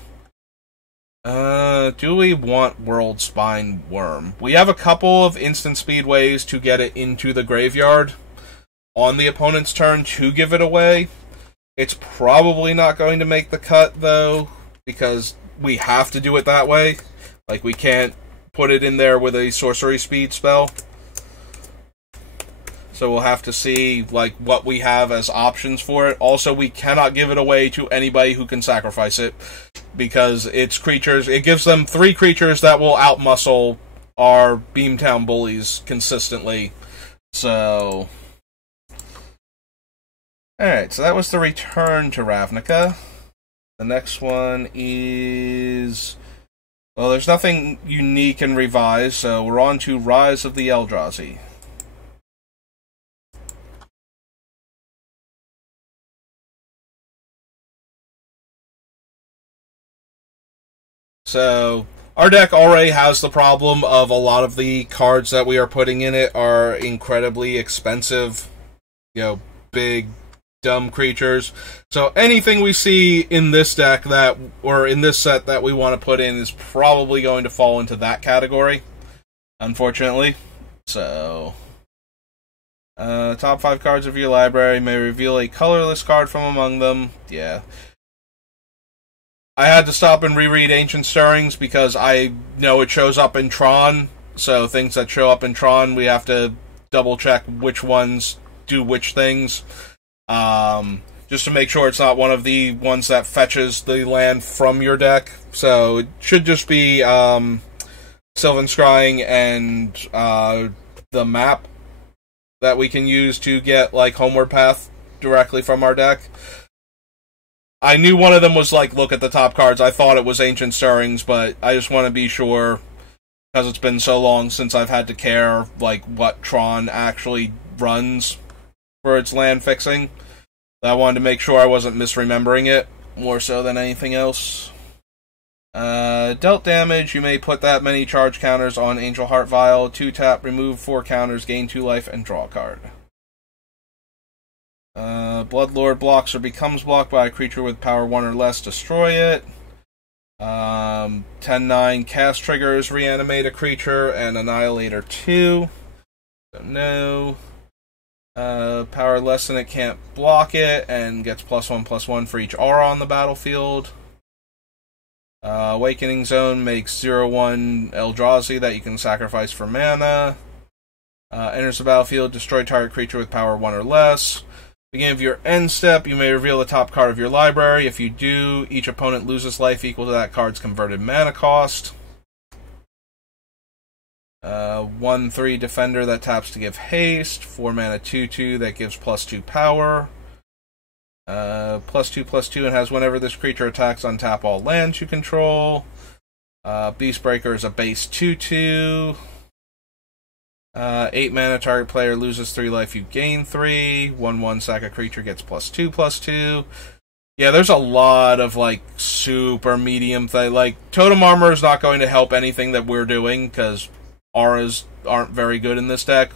Do we want World Spine Worm? We have a couple of instant speed ways to get it into the graveyard on the opponent's turn to give it away. It's probably not going to make the cut, though, because we have to do it that way. Like, we can't put it in there with a sorcery speed spell. So we'll have to see, like, what we have as options for it. Also, we cannot give it away to anybody who can sacrifice it, because it's creatures. It gives them 3 creatures that will outmuscle our Beamtown Bullies consistently. So, alright, so that was the Return to Ravnica. The next one is... Well, there's nothing unique and revised, so we're on to Rise of the Eldrazi. So, our deck already has the problem of a lot of the cards that we are putting in it are incredibly expensive, you know, big, dumb creatures. So anything we see in this deck that, or in this set that we want to put in is probably going to fall into that category, unfortunately. So, top 5 cards of your library may reveal a colorless card from among them. Yeah. I had to stop and reread Ancient Stirrings because I know it shows up in Tron, so things that show up in Tron, we have to double check which ones do which things. Just to make sure it's not one of the ones that fetches the land from your deck. So it should just be Sylvan Scrying and the map that we can use to get like Homeward Path directly from our deck. I knew one of them was like, look at the top cards. I thought it was Ancient Stirrings, but I just want to be sure, because it's been so long since I've had to care like what Tron actually runs for its land fixing. I wanted to make sure I wasn't misremembering it, more so than anything else. Dealt damage, you may put that many charge counters on Angel Heart Vial. 2-tap, remove 4 counters, gain 2 life, and draw a card. Bloodlord blocks or becomes blocked by a creature with power 1 or less, destroy it. 10-9 cast triggers, reanimate a creature, and Annihilator 2. So no. Power less than it can't block it, and gets +1/+1 for each aura on the battlefield. Awakening Zone makes 0/1 Eldrazi that you can sacrifice for mana. Enters the battlefield, destroy target creature with power 1 or less. Beginning of your end step, you may reveal the top card of your library. If you do, each opponent loses life equal to that card's converted mana cost. 1/3 Defender that taps to give haste. 4 mana 2/2 that gives +2 power. +2/+2 and has whenever this creature attacks, untap all lands you control. Beastbreaker is a base 2/2. 8 mana, target player loses 3 life, you gain 3. 1/1 sack a creature gets +2/+2. Yeah, there's a lot of like super medium thing. Like Totem Armor is not going to help anything that we're doing because auras aren't very good in this deck.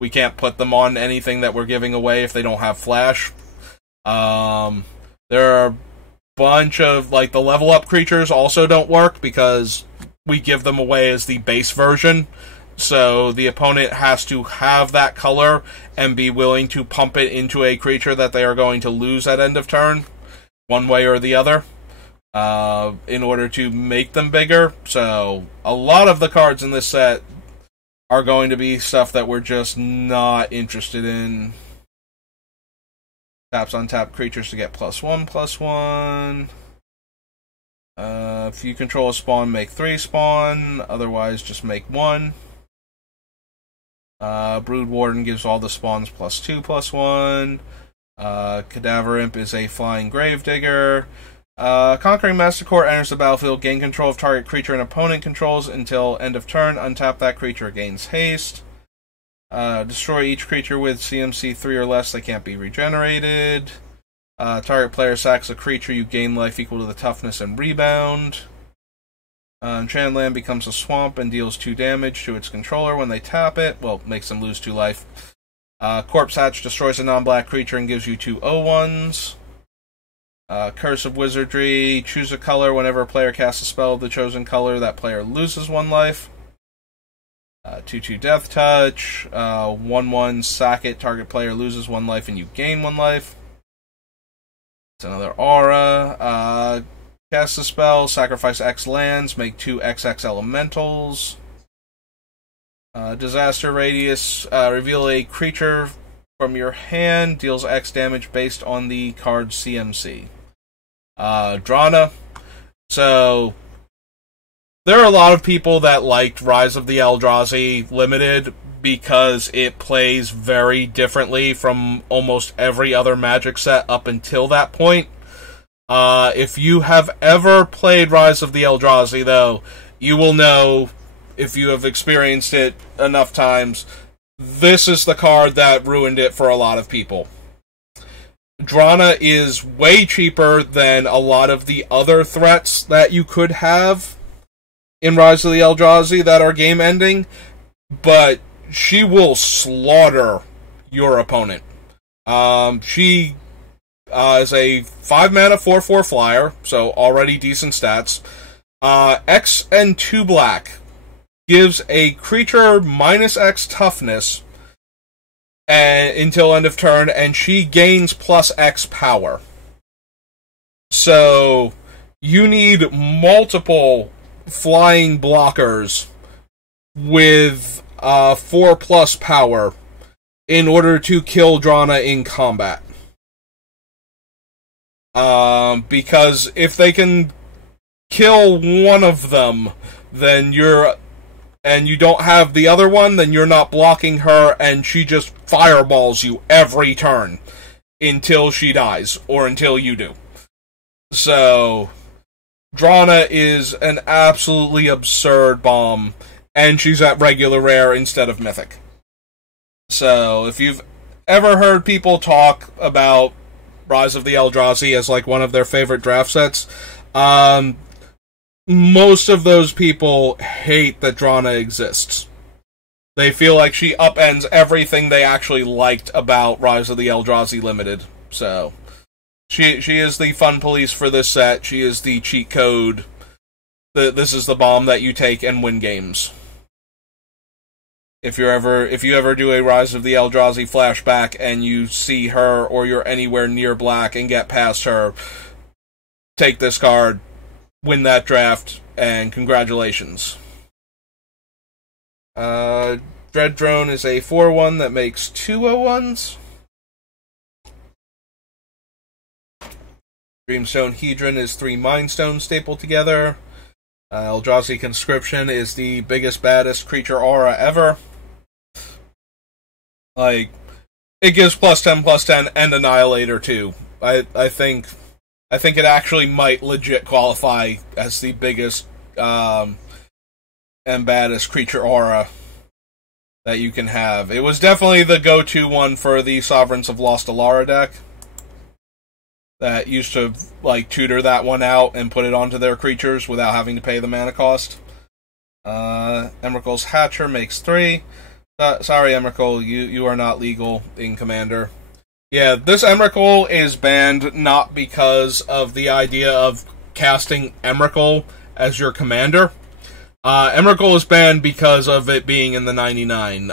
We can't put them on anything that we're giving away if they don't have flash. There are a bunch of like the level up creatures also don't work because we give them away as the base version. So the opponent has to have that color and be willing to pump it into a creature that they are going to lose at end of turn, one way or the other, in order to make them bigger. So a lot of the cards in this set are going to be stuff that we're just not interested in. Taps on tap creatures to get +1/+1. If you control a spawn, make 3 spawn. Otherwise, just make 1. Brood Warden gives all the spawns +2/+1. Cadaver Imp is a flying gravedigger. Conquering Mastercore enters the battlefield, gain control of target creature and opponent controls until end of turn. Untap that creature, gains haste. Destroy each creature with CMC 3 or less that can't be regenerated. Target player sacks a creature, you gain life equal to the toughness and rebound. Enchanted Land becomes a swamp and deals 2 damage to its controller when they tap it. Well, makes them lose 2 life. Corpse Hatch destroys a non-black creature and gives you 2 0/1s. Curse of Wizardry, choose a color. Whenever a player casts a spell of the chosen color, that player loses 1 life. 2/2 Death Touch. 1/1 sack it, target player loses 1 life and you gain 1 life. It's another aura. Cast a spell, sacrifice X lands, make 2 XX elementals. Disaster Radius, reveal a creature from your hand, deals X damage based on the card's CMC. Drana. So, there are a lot of people that liked Rise of the Eldrazi Limited because it plays very differently from almost every other Magic set up until that point. If you have ever played Rise of the Eldrazi, though, you will know, if you have experienced it enough times, this is the card that ruined it for a lot of people. Drana is way cheaper than a lot of the other threats that you could have in Rise of the Eldrazi that are game-ending, but she will slaughter your opponent. She is a 5 mana 4/4 flyer, so already decent stats. X and 2 black gives a creature -X toughness until end of turn, and she gains +X power. So you need multiple flying blockers with 4+ power in order to kill Drana in combat. Because if they can kill one of them, then and you don't have the other one, then you're not blocking her, and she just fireballs you every turn until she dies, or until you do. So, Drana is an absolutely absurd bomb, and she's at regular rare instead of mythic. So, if you've ever heard people talk about Rise of the Eldrazi as like one of their favorite draft sets, most of those people hate that Drana exists. They feel like she upends everything they actually liked about Rise of the Eldrazi Limited. So, she is the fun police for this set. She is the cheat code this is the bomb that you take and win games. If you ever do a Rise of the Eldrazi flashback and you see her or you're anywhere near black and get past her, take this card, win that draft, and congratulations. Dread Drone is a 4/1 that makes 2 0/1s. Dreamstone Hedron is 3 Mind Stones stapled together. Eldrazi Conscription is the biggest, baddest creature aura ever. Like, it gives +10/+10 and Annihilator too. I think it actually might legit qualify as the biggest and baddest creature aura that you can have. It was definitely the go-to one for the Sovereigns of Lost Alara deck that used to like tutor that one out and put it onto their creatures without having to pay the mana cost. Emrakul's Hatcher makes 3. Sorry, Emrakul, you are not legal in Commander. Yeah, this Emrakul is banned not because of the idea of casting Emrakul as your commander. Emrakul is banned because of it being in the 99.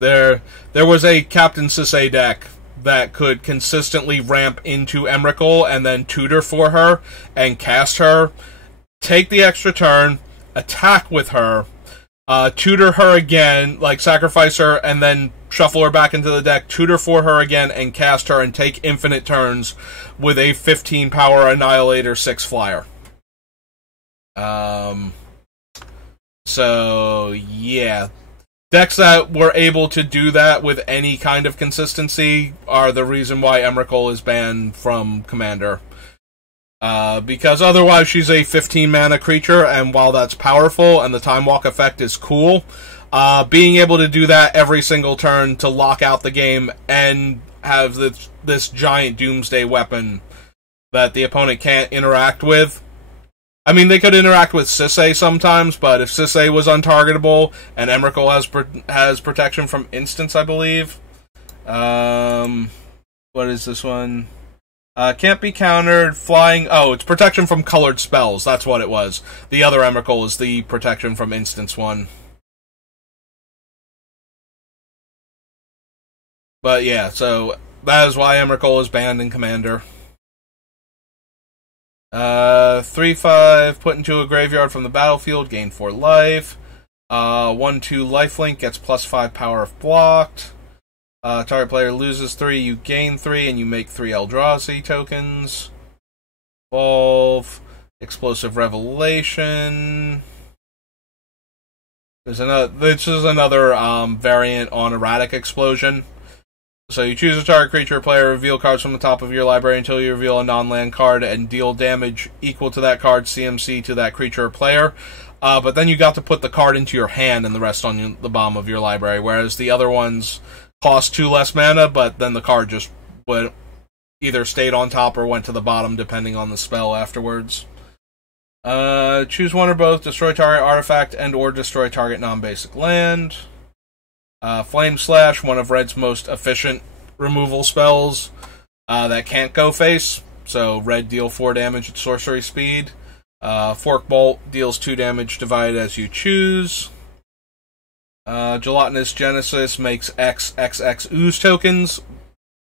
There was a Captain Sisay deck that could consistently ramp into Emrakul and then tutor for her and cast her, take the extra turn, attack with her, tutor her again, like sacrifice her, and then shuffle her back into the deck, tutor for her again, and cast her and take infinite turns with a 15 power Annihilator 6 flyer. So, yeah. Decks that were able to do that with any kind of consistency are the reason why Emrakul is banned from Commander. Because otherwise she's a 15 mana creature, and while that's powerful and the Time Walk effect is cool, being able to do that every single turn to lock out the game and have this giant doomsday weapon that the opponent can't interact with. I mean, they could interact with Sisay sometimes, but if Sisay was untargetable, and Emrakul has protection from instants, I believe. What is this one? Can't be countered, flying... Oh, it's protection from colored spells, that's what it was. The other Emrakul is the protection from instants one. But yeah, so that is why Emrakul is banned in Commander. 3/5, put into a graveyard from the battlefield, gain 4 life. 1/2 lifelink, gets +5 power if blocked. Target player loses 3, you gain 3, and you make 3 Eldrazi tokens. Evolve. Explosive Revelation. This is another variant on Erratic Explosion. So you choose a target creature or player, reveal cards from the top of your library until you reveal a non-land card, and deal damage equal to that card's CMC to that creature or player. But then you got to put the card into your hand and the rest on the bottom of your library, whereas the other ones cost 2 less mana, but then the card just either stayed on top or went to the bottom, depending on the spell afterwards. Choose one or both, destroy target artifact and or destroy target non-basic land. Flame Slash, one of Red's most efficient removal spells that can't go face. So Red deal 4 damage at sorcery speed. Fork Bolt deals 2 damage divided as you choose. Gelatinous Genesis makes XXX ooze tokens.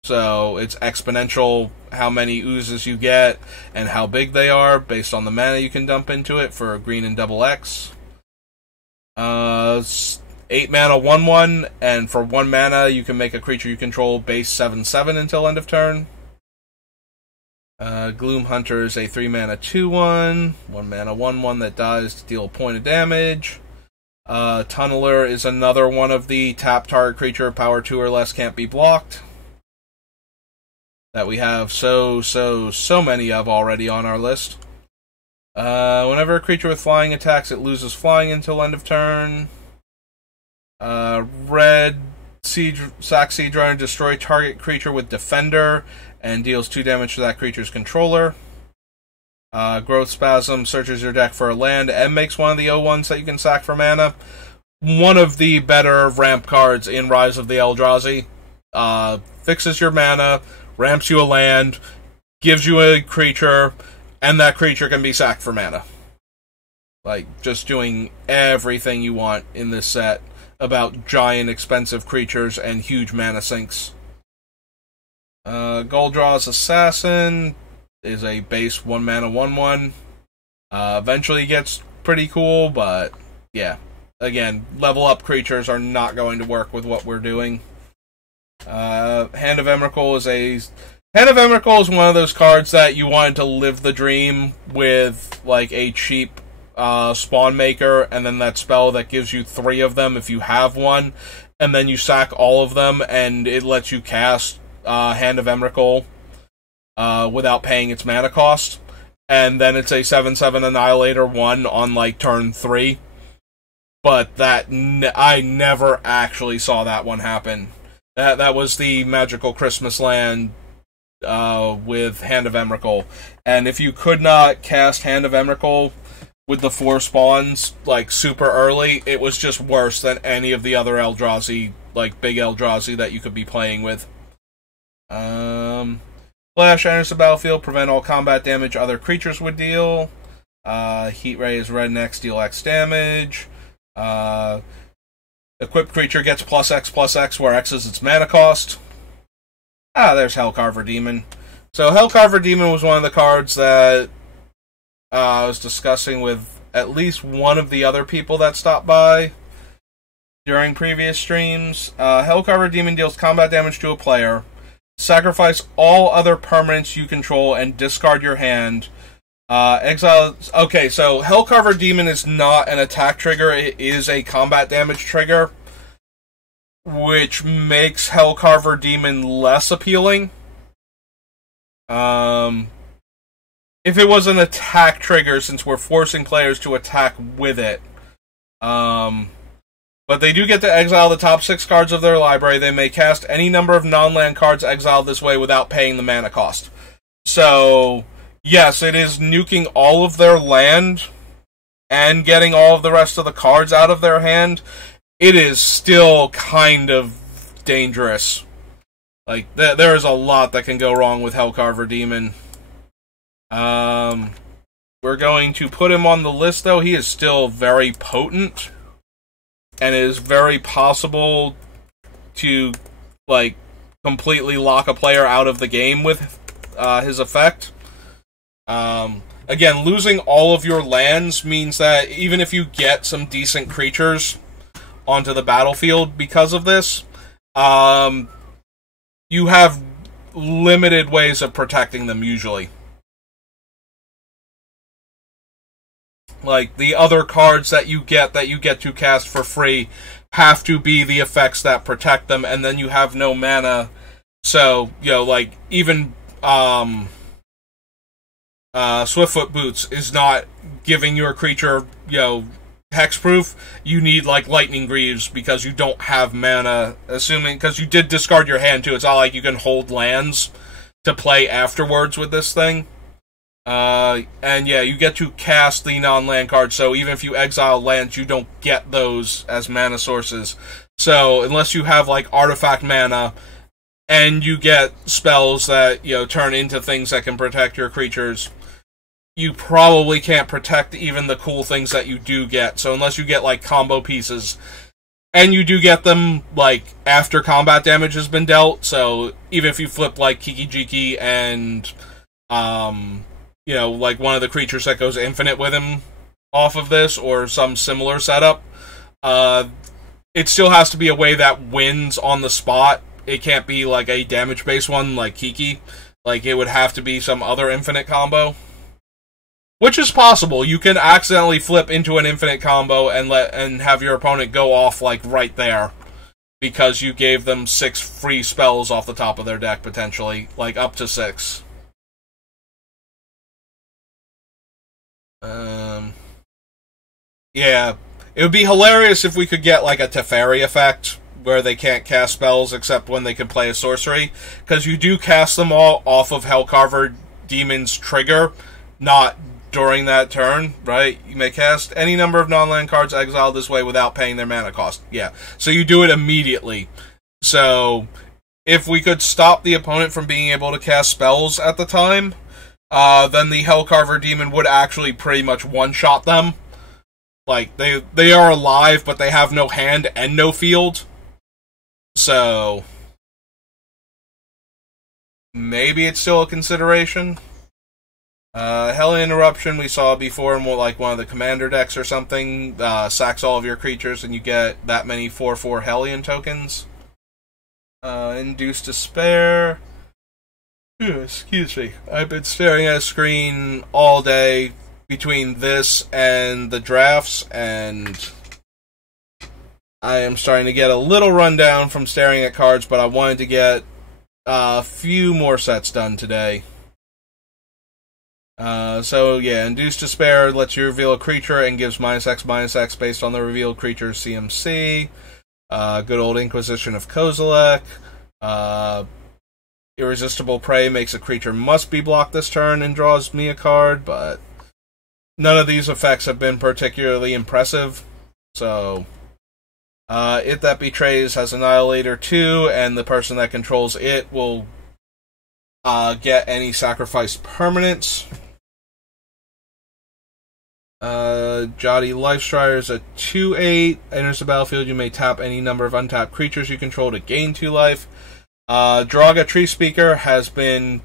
So it's exponential how many oozes you get and how big they are based on the mana you can dump into it for green and double X. 8 mana 1/1, and for 1 mana you can make a creature you control base 7/7 until end of turn. Gloom Hunter is a 3 mana 2/1, 1 mana 1/1 that dies to deal a point of damage. Tunneler is another one of the tap target creature, power 2 or less, can't be blocked, that we have so many of already on our list. Whenever a creature with flying attacks, it loses flying until end of turn. Red Sack Siege Runner, destroy target creature with Defender and deals 2 damage to that creature's controller. Growth Spasm searches your deck for a land and makes one of the 0/1s that you can sack for mana. One of the better ramp cards in Rise of the Eldrazi. Fixes your mana, ramps you a land, gives you a creature, and that creature can be sacked for mana. Like, just doing everything you want in this set about giant, expensive creatures and huge mana sinks. Goldraw's Assassin is a base 1 mana 1/1. Eventually gets pretty cool, but yeah. Again, level up creatures are not going to work with what we're doing. Hand of Emrakul is one of those cards that you wanted to live the dream with, like, a cheap Spawn Maker, and then that spell that gives you 3 of them if you have one, and then you sack all of them, and it lets you cast Hand of Emrakul without paying its mana cost, and then it's a 7/7 Annihilator 1 on, like, turn 3. But I never actually saw that one happen. That was the Magical Christmas Land with Hand of Emrakul. And if you could not cast Hand of Emrakul with the 4 spawns, like, super early, it was just worse than any of the other Eldrazi, like, big Eldrazi that you could be playing with. Flash enters the battlefield, prevent all combat damage other creatures would deal. Heat Ray is red X, deal X damage. Equipped creature gets +X/+X, where X is its mana cost. There's Helcarver Demon. So Helcarver Demon was one of the cards that I was discussing with at least one of the other people that stopped by during previous streams. Helcarver Demon deals combat damage to a player. Sacrifice all other permanents you control and discard your hand. Exile... Okay, so Helcarver Demon is not an attack trigger, it is a combat damage trigger, which makes Helcarver Demon less appealing. If it was an attack trigger, since we're forcing players to attack with it. But they do get to exile the top 6 cards of their library. They may cast any number of non-land cards exiled this way without paying the mana cost. So... yes, it is nuking all of their land and getting all of the rest of the cards out of their hand. It is still kind of dangerous. Like, there is a lot that can go wrong with Helcarver Demon. We're going to put him on the list, though. He is still very potent, and it is very possible to, like, completely lock a player out of the game with his effect. Again, losing all of your lands means that even if you get some decent creatures onto the battlefield because of this, you have limited ways of protecting them usually. Like, the other cards that you get to cast for free have to be the effects that protect them, and then you have no mana. So, you know, like, even, Swiftfoot Boots is not giving your creature, you know, hexproof. You need, like, Lightning Greaves because you don't have mana, assuming, because you did discard your hand too. It's not like you can hold lands to play afterwards with this thing. And yeah, you get to cast the non-land cards, so even if you exile lands, you don't get those as mana sources. So, unless you have, like, artifact mana, and you get spells that, you know, turn into things that can protect your creatures, you probably can't protect even the cool things that you do get. So unless you get, like, combo pieces, and you do get them, like, after combat damage has been dealt, so even if you flip, like, Kiki-Jiki and, you know, like, one of the creatures that goes infinite with him off of this, or some similar setup, it still has to be a way that wins on the spot. It can't be, like, a damage-based one, like Kiki. Like, it would have to be some other infinite combo. Which is possible. You can accidentally flip into an infinite combo and have your opponent go off, like, right there. Because you gave them 6 free spells off the top of their deck, potentially. Like, up to 6. Yeah. It would be hilarious if we could get, like, a Teferi effect, where they can't cast spells except when they can play a sorcery. Because you do cast them all off of Helcarver Demon's trigger, not during that turn, right? You may cast any number of non-land cards exiled this way without paying their mana cost. Yeah. So you do it immediately. So, if we could stop the opponent from being able to cast spells at the time, then the Helcarver Demon would actually pretty much one-shot them. like, they are alive, but they have no hand and no field. So maybe it's still a consideration. Hellion Eruption we saw before in like one of the commander decks or something. Sacks all of your creatures and you get that many 4/4 Hellion tokens. Induced Despair. Excuse me. I've been staring at a screen all day between this and the drafts, and I am starting to get a little rundown from staring at cards, but I wanted to get a few more sets done today. So yeah, Induced Despair lets you reveal a creature and gives -X/-X based on the revealed creature's CMC. Good old Inquisition of Kozilek. Irresistible Prey makes a creature must be blocked this turn and draws me a card, but none of these effects have been particularly impressive. So, It That Betrays has Annihilator 2, and the person that controls it will get any sacrificed permanents. Jotty Lifestrider is a 2/8. Enters the battlefield, you may tap any number of untapped creatures you control to gain 2 life. Draga Tree Speaker has been...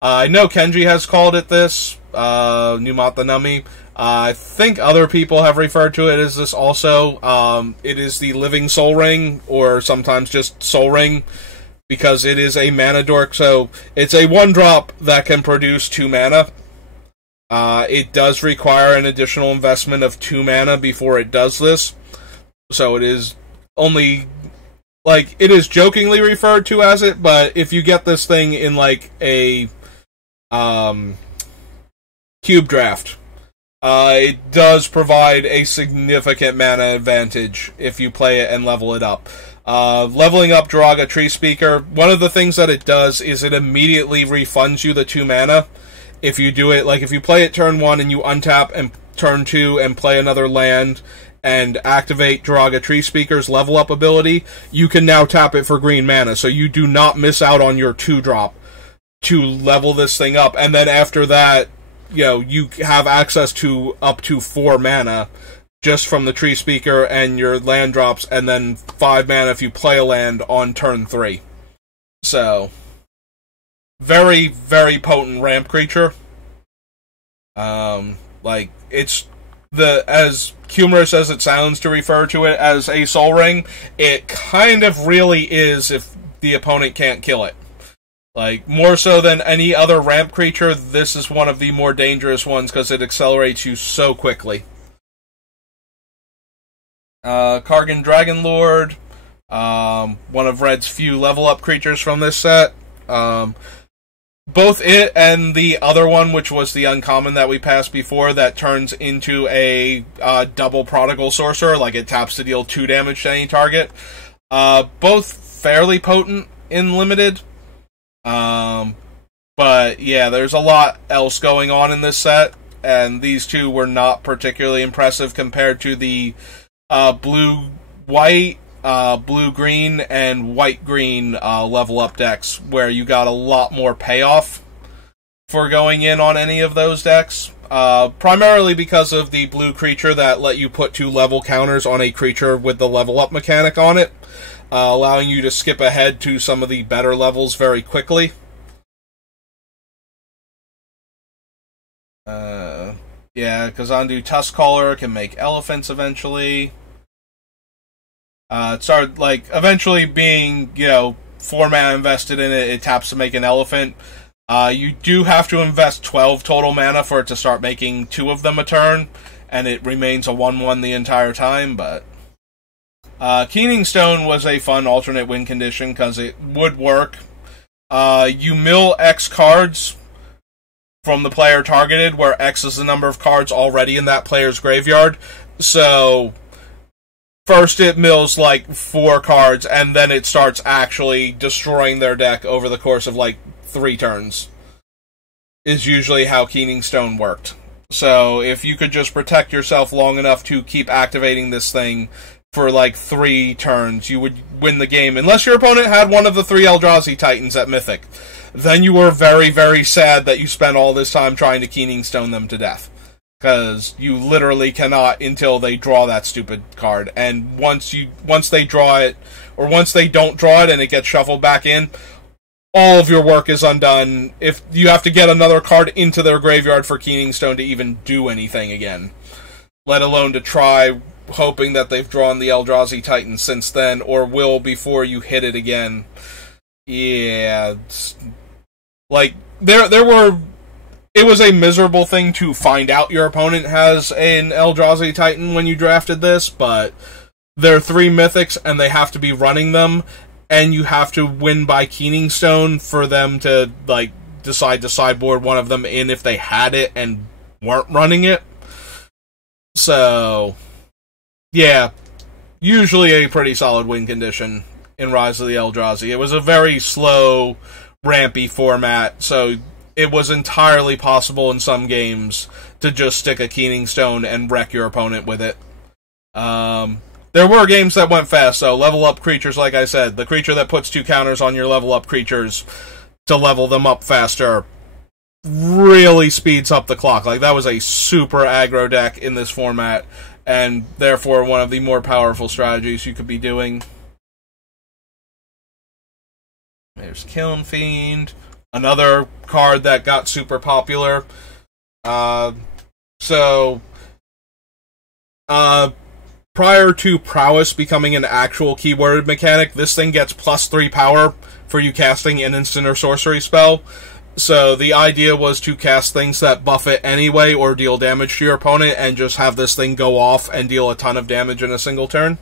I know Kenji has called it this, Numat the Nummy. I think other people have referred to it as this also. It is the Living Soul Ring, or sometimes just Soul Ring, because it is a mana dork, so it's a 1-drop that can produce 2 mana. It does require an additional investment of 2 mana before it does this, so it is only... like, it is jokingly referred to as it, but if you get this thing in, like, a cube draft, it does provide a significant mana advantage if you play it and level it up. Leveling up Draga Tree Speaker, one of the things that it does is it immediately refunds you the 2 mana. If you do it, like, if you play it turn 1 and you untap and turn 2 and play another land and activate Draga Tree Speaker's level up ability, you can now tap it for green mana, so you do not miss out on your 2-drop to level this thing up. And then after that, you know, you have access to up to 4 mana just from the Tree Speaker and your land drops, and then 5 mana if you play a land on turn 3. So, very, very potent ramp creature. Like, it's as humorous as it sounds to refer to it as a Soul Ring, it kind of really is if the opponent can't kill it. Like, more so than any other ramp creature, this is one of the more dangerous ones because it accelerates you so quickly. Cargan Dragonlord, one of Red's few level-up creatures from this set. Both it and the other one, which was the uncommon that we passed before, that turns into a double Prodigal Sorcerer, like it taps to deal 2 damage to any target. Both fairly potent in Limited. But yeah, there's a lot else going on in this set, and these two were not particularly impressive compared to the blue-white, blue-green, and white-green level-up decks, where you got a lot more payoff for going in on any of those decks. Primarily because of the blue creature that let you put 2 level counters on a creature with the level-up mechanic on it, allowing you to skip ahead to some of the better levels very quickly. Yeah, Kazandu Tuskcaller can make elephants eventually. It started, like, eventually being, 4 mana invested in it, it taps to make an elephant. You do have to invest 12 total mana for it to start making 2 of them a turn, and it remains a 1/1 the entire time, but... Keening Stone was a fun alternate win condition, because it would work. You mill X cards from the player targeted, where X is the number of cards already in that player's graveyard. So, first it mills, 4 cards, and then it starts actually destroying their deck over the course of, 3 turns. Is usually how Keening Stone worked. So, if you could just protect yourself long enough to keep activating this thing for, 3 turns, you would win the game. Unless your opponent had one of the 3 Eldrazi Titans at Mythic. Then you were very, very sad that you spent all this time trying to Keening Stone them to death. because you literally cannot until they draw that stupid card. And once they draw it, or once they don't draw it and it gets shuffled back in, all of your work is undone. If you have to get another card into their graveyard for Keening Stone to even do anything again, let alone to try hoping that they've drawn the Eldrazi Titan since then, or will before you hit it again. Yeah, like it was a miserable thing to find out your opponent has an Eldrazi Titan when you drafted this, but they're 3 mythics and they have to be running them, and you have to win by Keening Stone for them to like decide to sideboard one of them in if they had it and weren't running it. So, yeah, usually a pretty solid win condition in Rise of the Eldrazi. It was a very slow, rampy format, so it was entirely possible in some games to just stick a Keening Stone and wreck your opponent with it. There were games that went fast, so level up creatures, like I said, the creature that puts 2 counters on your level up creatures to level them up faster really speeds up the clock. Like, that was a super aggro deck in this format, and therefore one of the more powerful strategies you could be doing. There's Kiln Fiend, another card that got super popular. Prior to Prowess becoming an actual keyworded mechanic, this thing gets +3 power for you casting an instant or sorcery spell. So the idea was to cast things that buff it anyway or deal damage to your opponent and just have this thing go off and deal a ton of damage in a single turn.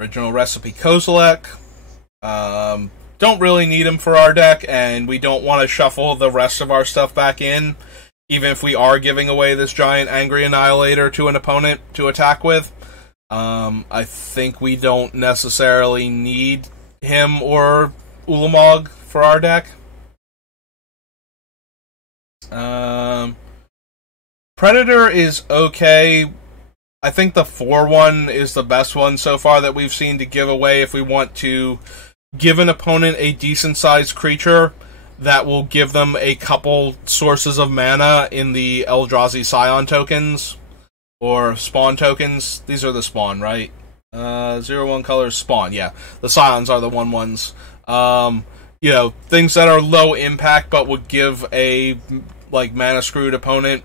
Original Recipe Kozilek. Don't really need him for our deck, and we don't want to shuffle the rest of our stuff back in, even if we are giving away this giant Angry Annihilator to an opponent to attack with. I think we don't necessarily need him or Ulamog for our deck. Predator is okay. I think the 4-1 is the best one so far that we've seen to give away if we want to give an opponent a decent-sized creature that will give them a couple sources of mana in the Eldrazi Scion tokens, or Spawn tokens. These are the Spawn, right? 0/1 colors, Spawn, yeah. The Scions are the 1/1s. You know, things that are low impact but would give a, like, mana-screwed opponent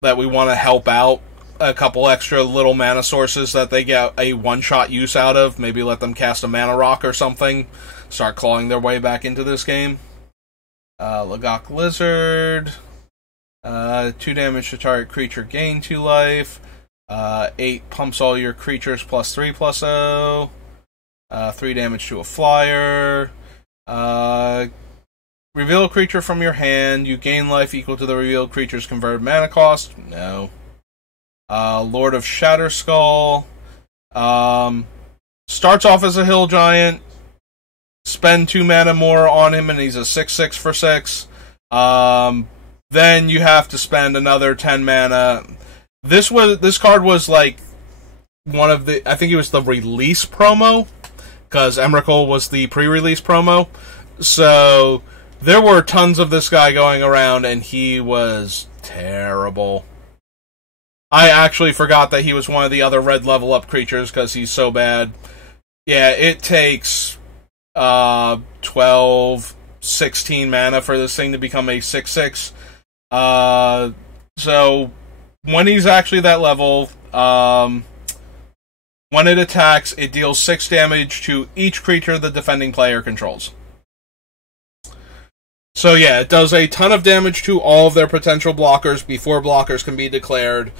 that we want to help out a couple extra little mana sources that they get a one-shot use out of. Maybe let them cast a mana rock or something. Start clawing their way back into this game. Lagok Lizard. 2 damage to target creature, gain 2 life. 8 pumps all your creatures +3/+0. 3 damage to a flyer. Reveal a creature from your hand. You gain life equal to the revealed creature's converted mana cost. No. Lord of Shatterskull. Starts off as a hill giant. Spend 2 mana more on him, and he's a 6/6 for 6. Then you have to spend another 10 mana. This card was like one of the, I think it was the release promo, because Emrakul was the pre-release promo. So there were tons of this guy going around, and he was terrible. I actually forgot that he was one of the other red level up creatures because he's so bad. Yeah, it takes 12, 16 mana for this thing to become a 6/6. So when he's actually that level, when it attacks, it deals 6 damage to each creature the defending player controls. So yeah, it does a ton of damage to all of their potential blockers before blockers can be declared.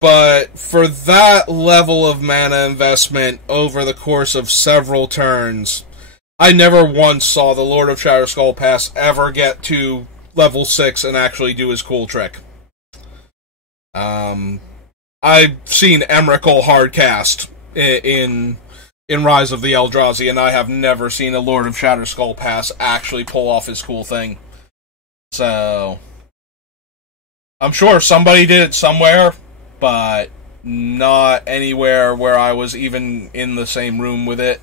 But for that level of mana investment over the course of several turns, I never once saw the Lord of Shatterskull Pass ever get to level 6 and actually do his cool trick. I've seen Emrakul hardcast in Rise of the Eldrazi, and I have never seen a Lord of Shatterskull Pass actually pull off his cool thing. So I'm sure somebody did it somewhere, but not anywhere where I was even in the same room with it.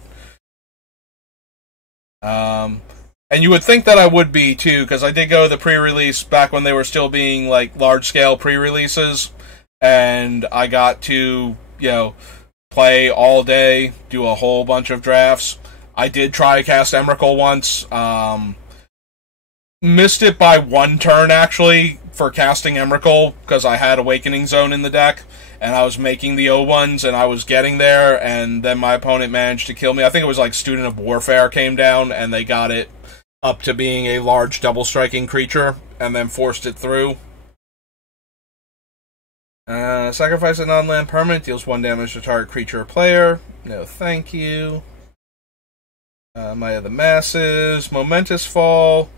And you would think that I would be, too, because I did go to the pre-release back when they were still being, like, large-scale pre-releases, and I got to, play all day, do a whole bunch of drafts. I did try to cast Emrakul once, missed it by 1 turn, actually, for casting Emrakul, because I had Awakening Zone in the deck, and I was making the O1s, and I was getting there, and then my opponent managed to kill me. I think it was like Student of Warfare came down, and they got it up to being a large double-striking creature, and then forced it through. Sacrifice a non-land permanent, deals 1 damage to target creature or player. No thank you. Might of the Masses, Momentous Fall.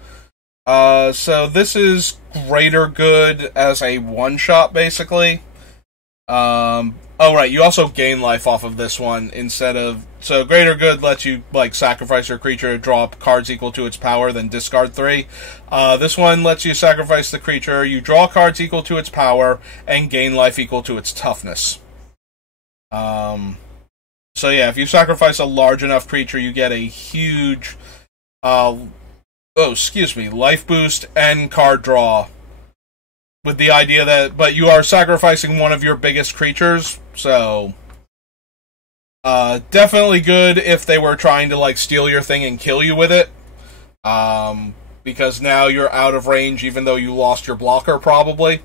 So this is Greater Good as a one-shot, basically. Oh, right, you also gain life off of this one instead of... So Greater Good lets you, like, sacrifice your creature to draw cards equal to its power, then discard 3. This one lets you sacrifice the creature, you draw cards equal to its power, and gain life equal to its toughness. So yeah, if you sacrifice a large enough creature, you get a huge... life boost and card draw. With the idea that... But you are sacrificing one of your biggest creatures, so... definitely good if they were trying to, like, steal your thing and kill you with it. Because now you're out of range even though you lost your blocker, probably.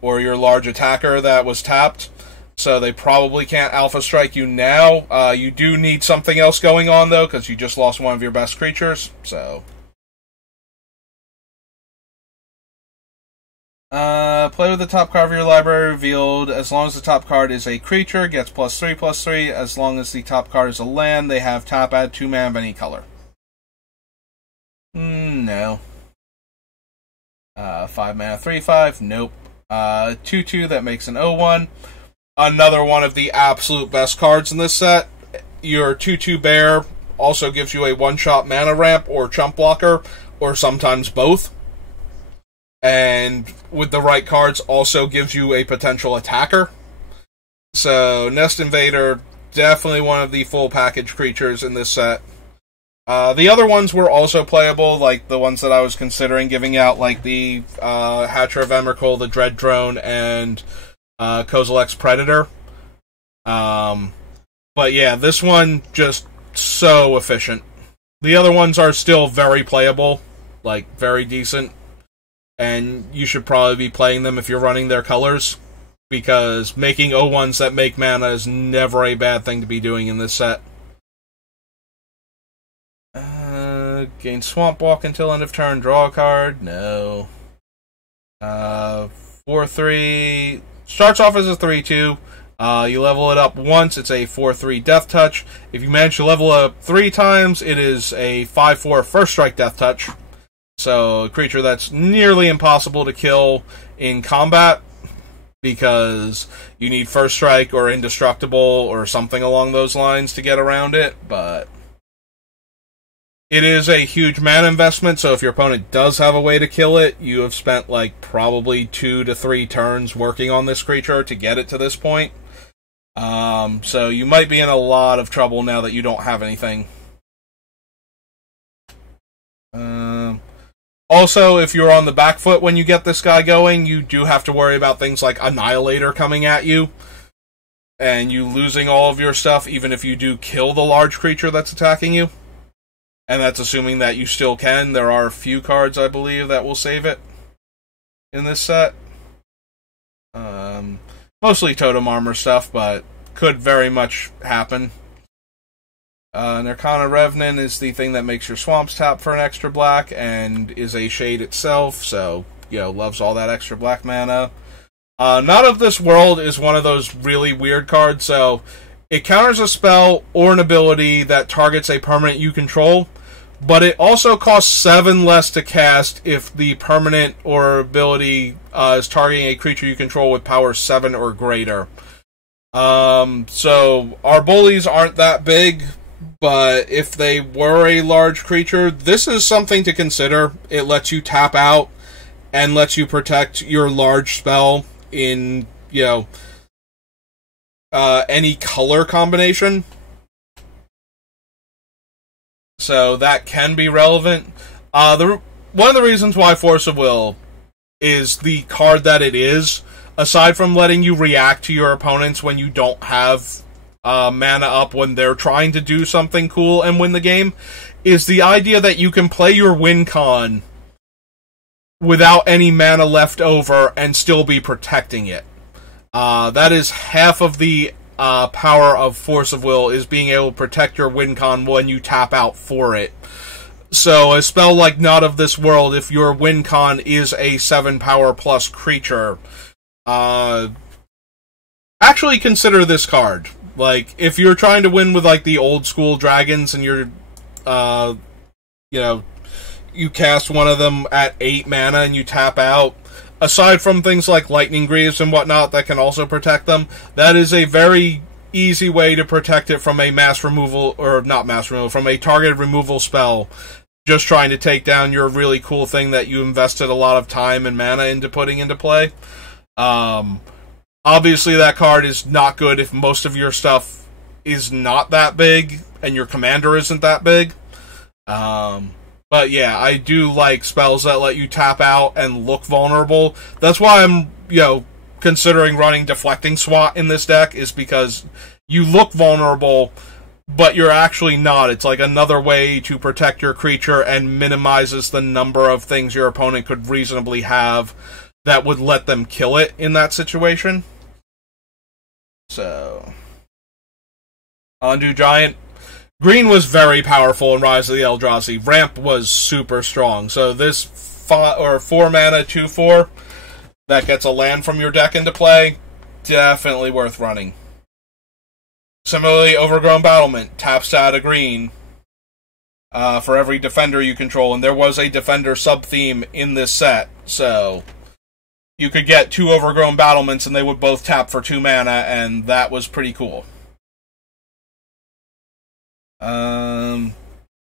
Or your large attacker that was tapped. So they probably can't Alpha Strike you now. You do need something else going on, though, because you just lost one of your best creatures, so... Play with the top card of your library revealed. As long as the top card is a creature, gets +3/+3. As long as the top card is a land, they have tap, add 2 mana of any color. No. 5 mana, 3/5. Nope. 2/2, that makes an 0/1. Another one of the absolute best cards in this set. Your 2/2 bear also gives you a one-shot mana ramp or chump blocker, or sometimes both. And with the right cards, also gives you a potential attacker. So, Nest Invader, definitely one of the full package creatures in this set. The other ones were also playable, like the ones that I was considering giving out, like the Hatcher of Emrakul, the Dread Drone, and Kozilek's Predator. But yeah, this one, just so efficient. The other ones are still very playable, like, very decent. And you should probably be playing them if you're running their colors, because making 0/1s that make mana is never a bad thing to be doing in this set. Gain Swamp Walk until end of turn, draw a card. No. 4/3. Starts off as a 3/2. You level it up once, it's a 4/3 Death Touch. If you manage to level it up 3 times, it is a 5/4 First Strike Death Touch. So, a creature that's nearly impossible to kill in combat, because you need First Strike or Indestructible or something along those lines to get around it, but it is a huge mana investment, so if your opponent does have a way to kill it, you have spent, like, probably 2 to 3 turns working on this creature to get it to this point. So you might be in a lot of trouble now that you don't have anything. Also, if you're on the back foot when you get this guy going, you do have to worry about things like Annihilator coming at you, and you losing all of your stuff, even if you do kill the large creature that's attacking you. And that's assuming that you still can. There are a few cards, I believe, that will save it in this set. Mostly Totem Armor stuff, but could very much happen. Nirkana Revenant is the thing that makes your swamps tap for an extra black, and is a shade itself, so, loves all that extra black mana. Not of This World is one of those really weird cards, so it counters a spell or an ability that targets a permanent you control, but it also costs 7 less to cast if the permanent or ability is targeting a creature you control with power 7 or greater. So our bullies aren't that big, but if they were a large creature, this is something to consider. It lets you tap out and lets you protect your large spell in, any color combination. So that can be relevant. One of the reasons why Force of Will is the card that it is, aside from letting you react to your opponents when you don't have mana up when they're trying to do something cool and win the game, is the idea that you can play your win con without any mana left over and still be protecting it. That is half of the power of Force of Will, is being able to protect your win con when you tap out for it. So a spell like Not of This World, if your win con is a 7 power plus creature, actually consider this card. Like, if you're trying to win with, like, the old school dragons and you're, you cast one of them at 8 mana and you tap out, aside from things like Lightning Greaves and whatnot that can also protect them, that is a very easy way to protect it from a mass removal, or not mass removal, from a targeted removal spell, just trying to take down your really cool thing that you invested a lot of time and mana into putting into play. Obviously that card is not good if most of your stuff is not that big and your commander isn't that big. But yeah, I do like spells that let you tap out and look vulnerable. That's why I'm, considering running Deflecting Swat in this deck, is because you look vulnerable, but you're actually not. It's like another way to protect your creature and minimizes the number of things your opponent could reasonably have that would let them kill it in that situation. So, Undo Giant. Green was very powerful in Rise of the Eldrazi. Ramp was super strong. So this 4 mana 2/4 that gets a land from your deck into play, definitely worth running. Similarly, Overgrown Battlement taps to add a green for every defender you control, and there was a defender sub-theme in this set, so you could get 2 Overgrown Battlements and they would both tap for 2 mana, and that was pretty cool.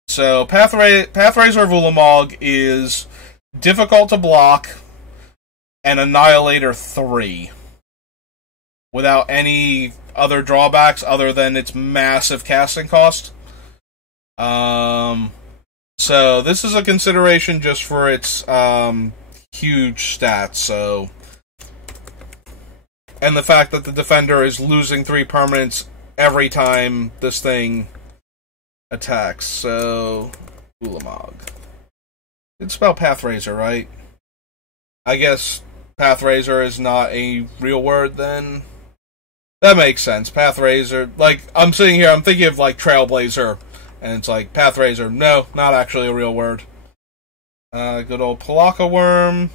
So Pathrazer of Ulamog is difficult to block and Annihilator 3 without any other drawbacks other than its massive casting cost. So this is a consideration just for its huge stats. So, and the fact that the defender is losing 3 permanents every time this thing attacks. So, Ulamog. It's spelled Pathrazer, right? I guess Pathrazer is not a real word then. That makes sense. Pathrazer, like, I'm sitting here, I'm thinking of, like, Trailblazer, and it's like, Pathrazer. No, not actually a real word. Good old Palaka Worm.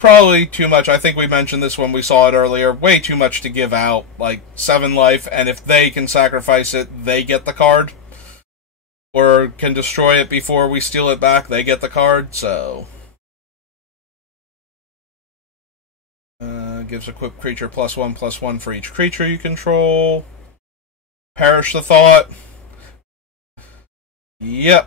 Probably too much. I think we mentioned this when we saw it earlier. Way too much to give out. Like, 7 life, and if they can sacrifice it, they get the card. Or can destroy it before we steal it back, they get the card, so... gives equipped creature +1/+1 for each creature you control. Perish the Thought. Yep.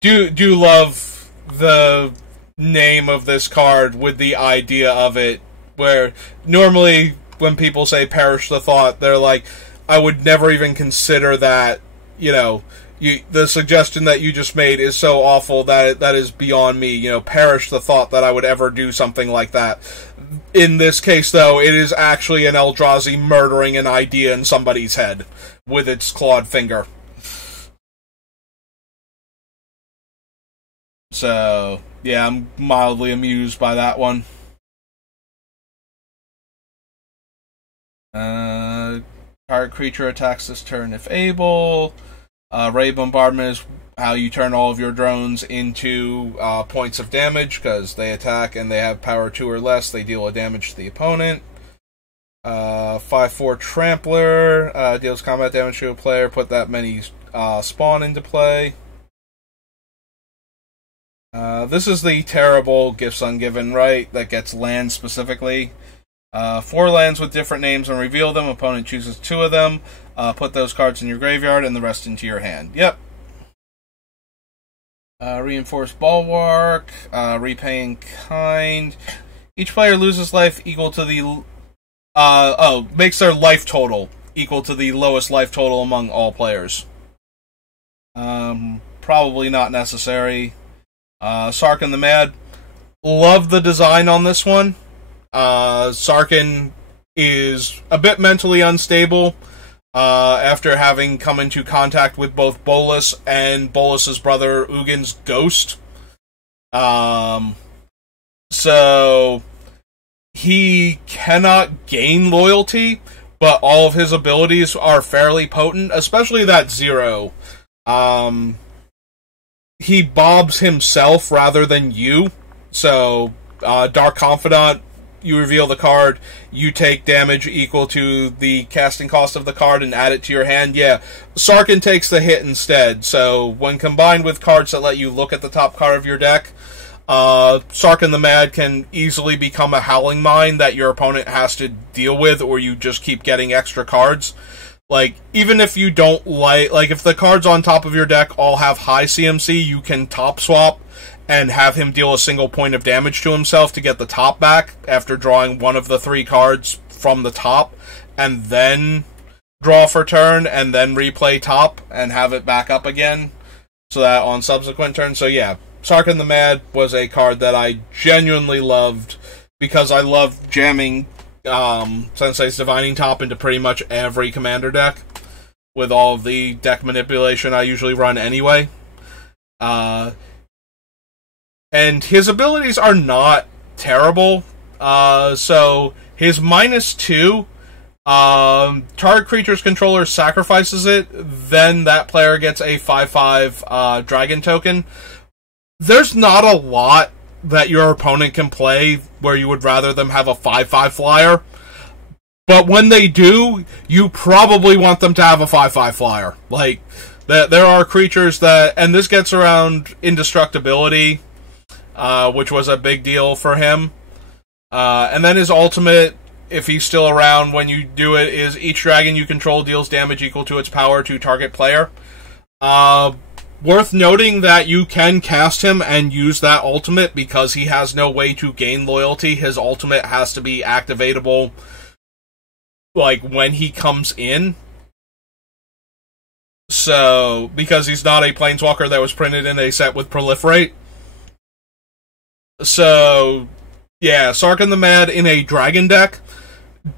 Do love the name of this card with the idea of it, where normally when people say Perish the Thought, they're like, I would never even consider that, the suggestion that you just made is so awful that that is beyond me. Perish the thought that I would ever do something like that. In this case, though, it is actually an Eldrazi murdering an idea in somebody's head with its clawed finger. So, yeah, I'm mildly amused by that one. Target creature attacks this turn if able. Ray Bombardment is how you turn all of your drones into points of damage, because they attack and they have power 2 or less. They deal a damage to the opponent. 5/4 Trampler deals combat damage to a player. Put that many spawn into play. This is the terrible Gifts Ungiven, right? That gets lands specifically. 4 lands with different names and reveal them. Opponent chooses 2 of them. Put those cards in your graveyard and the rest into your hand. Yep. Reinforced Bulwark. Repaying Kind. Each player loses life equal to the... makes their life total equal to the lowest life total among all players. Probably not necessary. Sarkhan the Mad. Love the design on this one. Sarkhan is a bit mentally unstable after having come into contact with both Bolas and Bolas's brother Ugin's ghost. So he cannot gain loyalty, but all of his abilities are fairly potent, especially that Zero. He bobs himself rather than you. So, Dark Confidant, you reveal the card, you take damage equal to the casting cost of the card and add it to your hand. Yeah, Sarkhan takes the hit instead. So, when combined with cards that let you look at the top card of your deck, Sarkhan the Mad can easily become a Howling Mine that your opponent has to deal with, or you just keep getting extra cards. Like, even if you don't like, if the cards on top of your deck all have high CMC, you can top swap and have him deal a single point of damage to himself to get the top back after drawing one of the 3 cards from the top, and then draw for turn, and then replay top, and have it back up again, so that on subsequent turns. So yeah, Sarkhan the Mad was a card that I genuinely loved, because I love jamming Sensei's Divining Top into pretty much every commander deck, with all of the deck manipulation I usually run anyway. And his abilities are not terrible. So his -2, target creature's controller sacrifices it, then that player gets a 5/5 dragon token. There's not a lot that your opponent can play where you would rather them have a 5/5 flyer. But when they do, you probably want them to have a 5/5 flyer. Like, there are creatures that... And this gets around indestructibility, which was a big deal for him. And then his ultimate, if he's still around when you do it, is each dragon you control deals damage equal to its power to target player. Worth noting that you can cast him and use that ultimate because he has no way to gain loyalty. His ultimate has to be activatable, like, when he comes in. So, because he's not a Planeswalker that was printed in a set with Proliferate. So, yeah, Sarkhan the Mad in a Dragon deck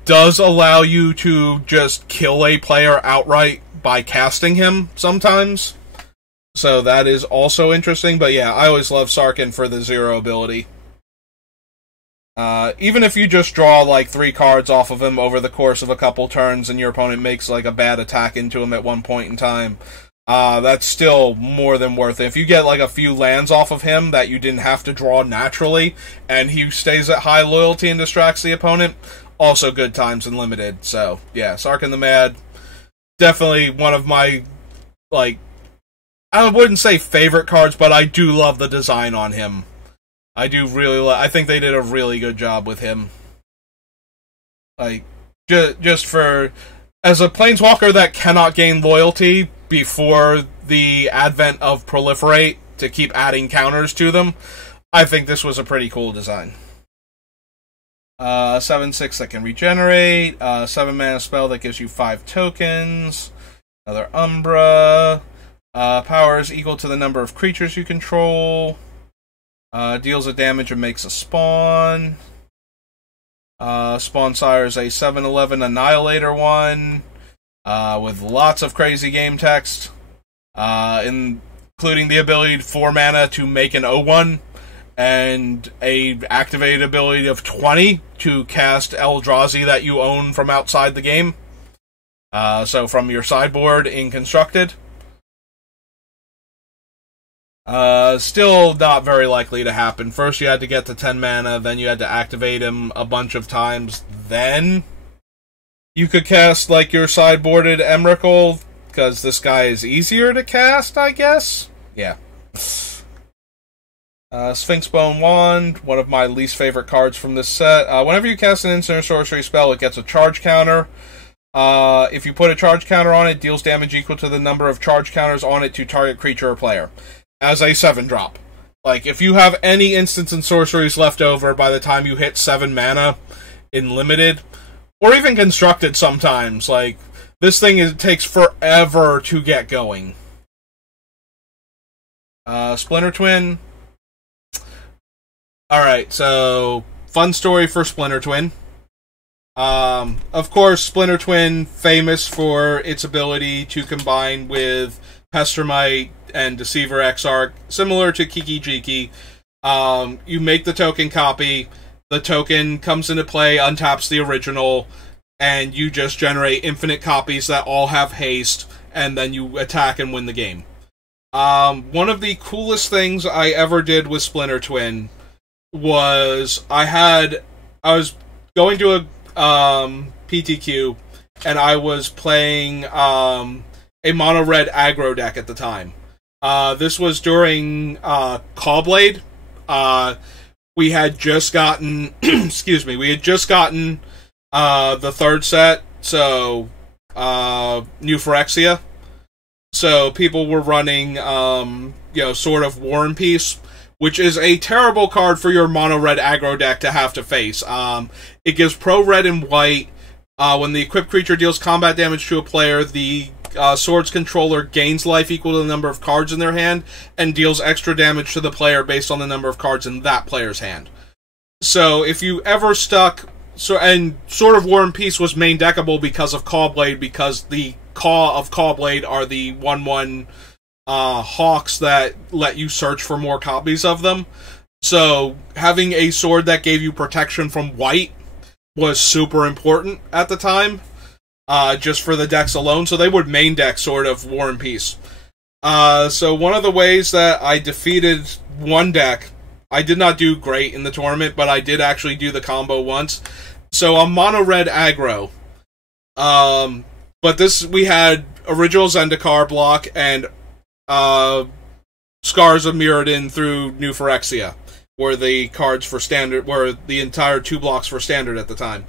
does allow you to just kill a player outright by casting him sometimes. So that is also interesting, but yeah, I always love Sarkhan for the 0 ability. Even if you just draw like 3 cards off of him over the course of a couple turns and your opponent makes like a bad attack into him at one point in time, that's still more than worth it. If you get like a few lands off of him that you didn't have to draw naturally, and he stays at high loyalty and distracts the opponent, also good times in Limited. So yeah, Sarkhan the Mad, definitely one of my, like, I wouldn't say favorite cards, but I do love the design on him. I do really I think they did a really good job with him. Like, just for... As a Planeswalker that cannot gain loyalty before the advent of Proliferate to keep adding counters to them, I think this was a pretty cool design. 7/6 that can regenerate, 7 mana spell that gives you 5 tokens, another Umbra... power is equal to the number of creatures you control. Deals a damage and makes a spawn. Spawn Sire is a 7/11 Annihilator one, with lots of crazy game text, including the ability 4 mana to make an 0/1, and a activated ability of 20 to cast Eldrazi that you own from outside the game. So from your sideboard in Constructed. Still not very likely to happen. First you had to get to 10 mana, then you had to activate him a bunch of times, then you could cast, like, your sideboarded Emrakul, because this guy is easier to cast, I guess? Yeah. Sphinx Bone Wand, one of my least favorite cards from this set. Whenever you cast an instant or sorcery spell, it gets a charge counter. If you put a charge counter on it, deals damage equal to the number of charge counters on it to target creature or player. As a 7-drop. Like, if you have any instants and sorceries left over by the time you hit 7 mana in Limited, or even Constructed sometimes, like, this thing takes forever to get going. Splinter Twin. Alright, so fun story for Splinter Twin. Of course, Splinter Twin, famous for its ability to combine with Pestermite and Deceiver Exarch, similar to Kiki Jiki. You make the token copy, the token comes into play, untaps the original, and you just generate infinite copies that all have haste, and then you attack and win the game. One of the coolest things I ever did with Splinter Twin was I was going to a PTQ, and I was playing a mono-red aggro deck at the time. This was during Callblade. We had just gotten excuse me, we had just gotten the third set, so New Phyrexia. So people were running Sword of War and Peace, which is a terrible card for your mono-red aggro deck to have to face. It gives pro-red and white. When the equipped creature deals combat damage to a player, the sword's controller gains life equal to the number of cards in their hand, and deals extra damage to the player based on the number of cards in that player's hand. So if you ever stuck... and Sword of War and Peace was main deckable because of Callblade, because the Caw of Callblade are the 1/1... hawks that let you search for more copies of them. So having a sword that gave you protection from white was super important at the time, just for the decks alone. So they would main deck Sword of War and Peace. So one of the ways that I defeated one deck, I did not do great in the tournament, but I did actually do the combo once. So on mono red aggro, but we had original Zendikar block and Scars of Mirrodin through New Phyrexia were the cards for standard, were the entire 2 blocks for standard at the time.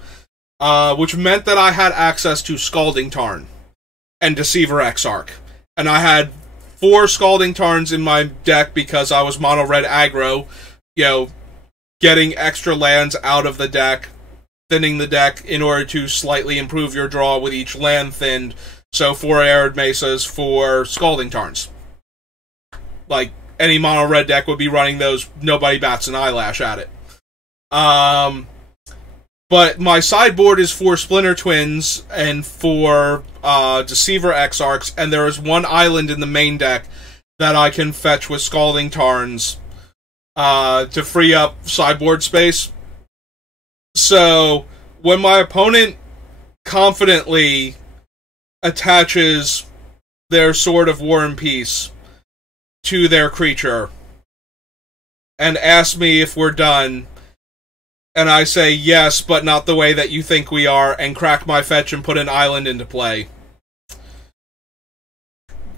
Which meant that I had access to Scalding Tarn and Deceiver Exarch. And I had 4 Scalding Tarns in my deck because I was mono red aggro, getting extra lands out of the deck, thinning the deck in order to slightly improve your draw with each land thinned. So 4 Arid Mesas, 4 Scalding Tarns. Like, any mono-red deck would be running those, nobody bats an eyelash at it. But my sideboard is 4 Splinter Twins and 4 Deceiver Exarchs, and there is 1 island in the main deck that I can fetch with Scalding Tarns to free up sideboard space. So, when my opponent confidently attaches their Sword of War and Peace to their creature and asks me if we're done, and I say yes, but not the way that you think we are, and crack my fetch and put an island into play,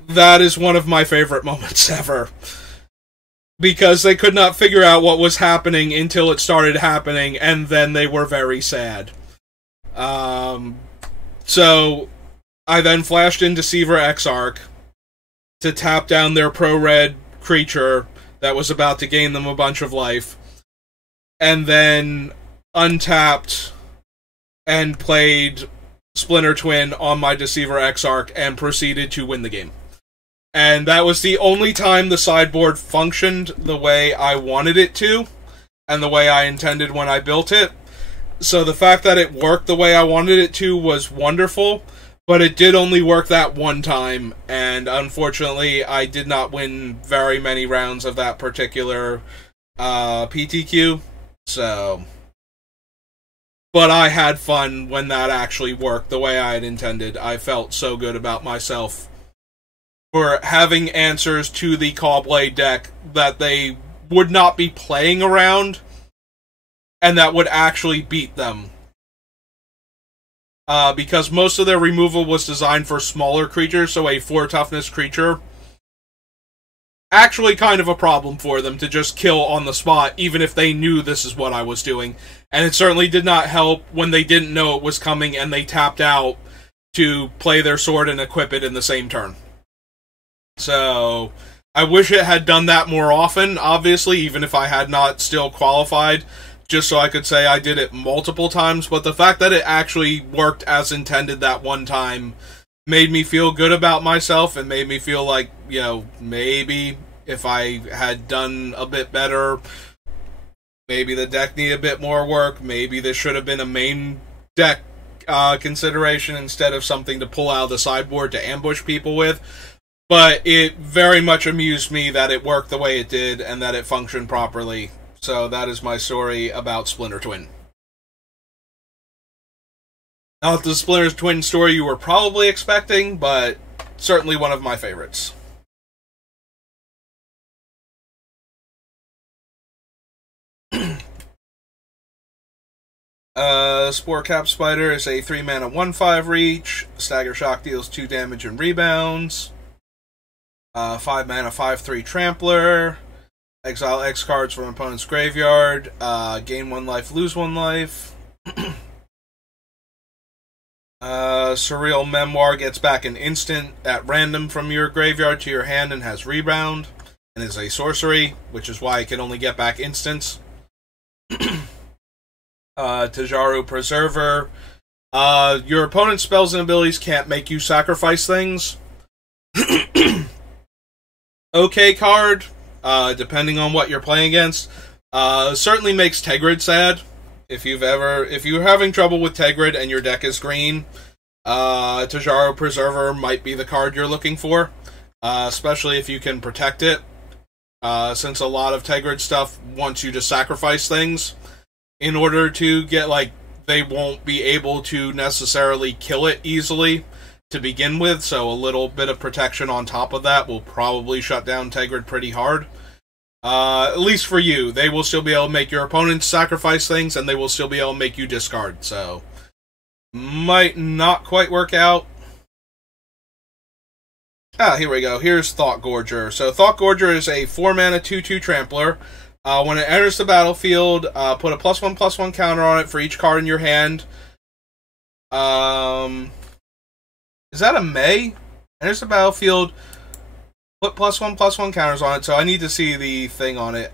that is one of my favorite moments ever. Because they could not figure out what was happening until it started happening, and then they were very sad. So I then flashed in Deceiver Exarch to tap down their pro-red creature that was about to gain them a bunch of life, and then untapped and played Splinter Twin on my Deceiver Exarch and proceeded to win the game. And that was the only time the sideboard functioned the way I wanted it to, and the way I intended when I built it. So the fact that it worked the way I wanted it to was wonderful, but it did only work that one time, and unfortunately I did not win very many rounds of that particular PTQ, so... But I had fun when that actually worked the way I had intended. I felt so good about myself for having answers to the Callblade deck that they would not be playing around, and that would actually beat them. Because most of their removal was designed for smaller creatures, so a 4 toughness creature. Actually kind of a problem for them to just kill on the spot, even if they knew this is what I was doing. And it certainly did not help when they didn't know it was coming and they tapped out to play their sword and equip it in the same turn. So, I wish it had done that more often, obviously, even if I had not still qualified, just so I could say I did it multiple times, but the fact that it actually worked as intended that one time made me feel good about myself and made me feel like, maybe if I had done a bit better. Maybe the deck needed a bit more work. Maybe this should have been a main deck consideration instead of something to pull out of the sideboard to ambush people with. But it very much amused me that it worked the way it did and that it functioned properly. So that is my story about Splinter Twin. Not the Splinter Twin story you were probably expecting, but certainly one of my favorites. Spore Cap Spider is a 3-mana 1/5 reach. Stagger Shock deals 2 damage and rebounds. 5-mana 5/3 Trampler. Exile X cards from opponent's graveyard. Gain 1 life, lose 1 life. Surreal Memoir gets back an instant at random from your graveyard to your hand and has rebound. And is a sorcery, which is why it can only get back instants. Tajaru Preserver. Your opponent's spells and abilities can't make you sacrifice things. Okay card, depending on what you're playing against. Certainly makes Tegrid sad. If you're having trouble with Tegrid and your deck is green, Tajaru Preserver might be the card you're looking for. Especially if you can protect it. Since a lot of Tegrid stuff wants you to sacrifice things in order to get, like, they won't be able to necessarily kill it easily to begin with, so a little bit of protection on top of that will probably shut down Tegrid pretty hard. At least for you. They will still be able to make your opponents sacrifice things, and they will still be able to make you discard, so might not quite work out. Here we go. Here's Thought Gorger. So Thought Gorger is a 4-mana 2/2 Trampler. When it enters the battlefield, put a +1/+1 counter on it for each card in your hand. Is that a May? Enters the battlefield, put +1/+1 counters on it, so I need to see the thing on it.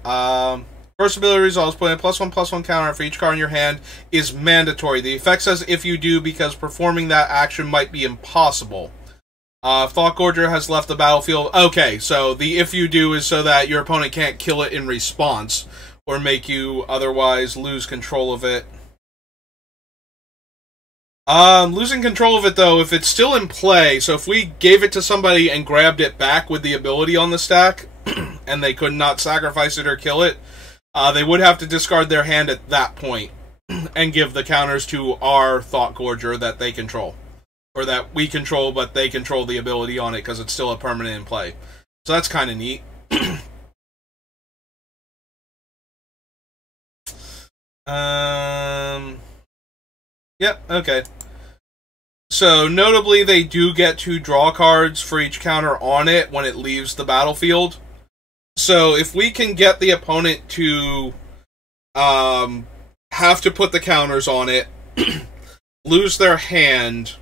First ability results, putting a +1/+1 counter for each card in your hand is mandatory. The effect says if you do, because performing that action might be impossible. Thought Gorger has left the battlefield. Okay, so the if you do is so that your opponent can't kill it in response, or make you otherwise lose control of it. Losing control of it, though, if it's still in play, so if we gave it to somebody and grabbed it back with the ability on the stack, and they could not sacrifice it or kill it, they would have to discard their hand at that point, and give the counters to our Thought Gorger that they control. Or that we control, but they control the ability on it because it's still a permanent in play. So that's kind of neat. Yep, okay. So, notably, they do get to draw cards for each counter on it when it leaves the battlefield. So, if we can get the opponent to have to put the counters on it, lose their hand,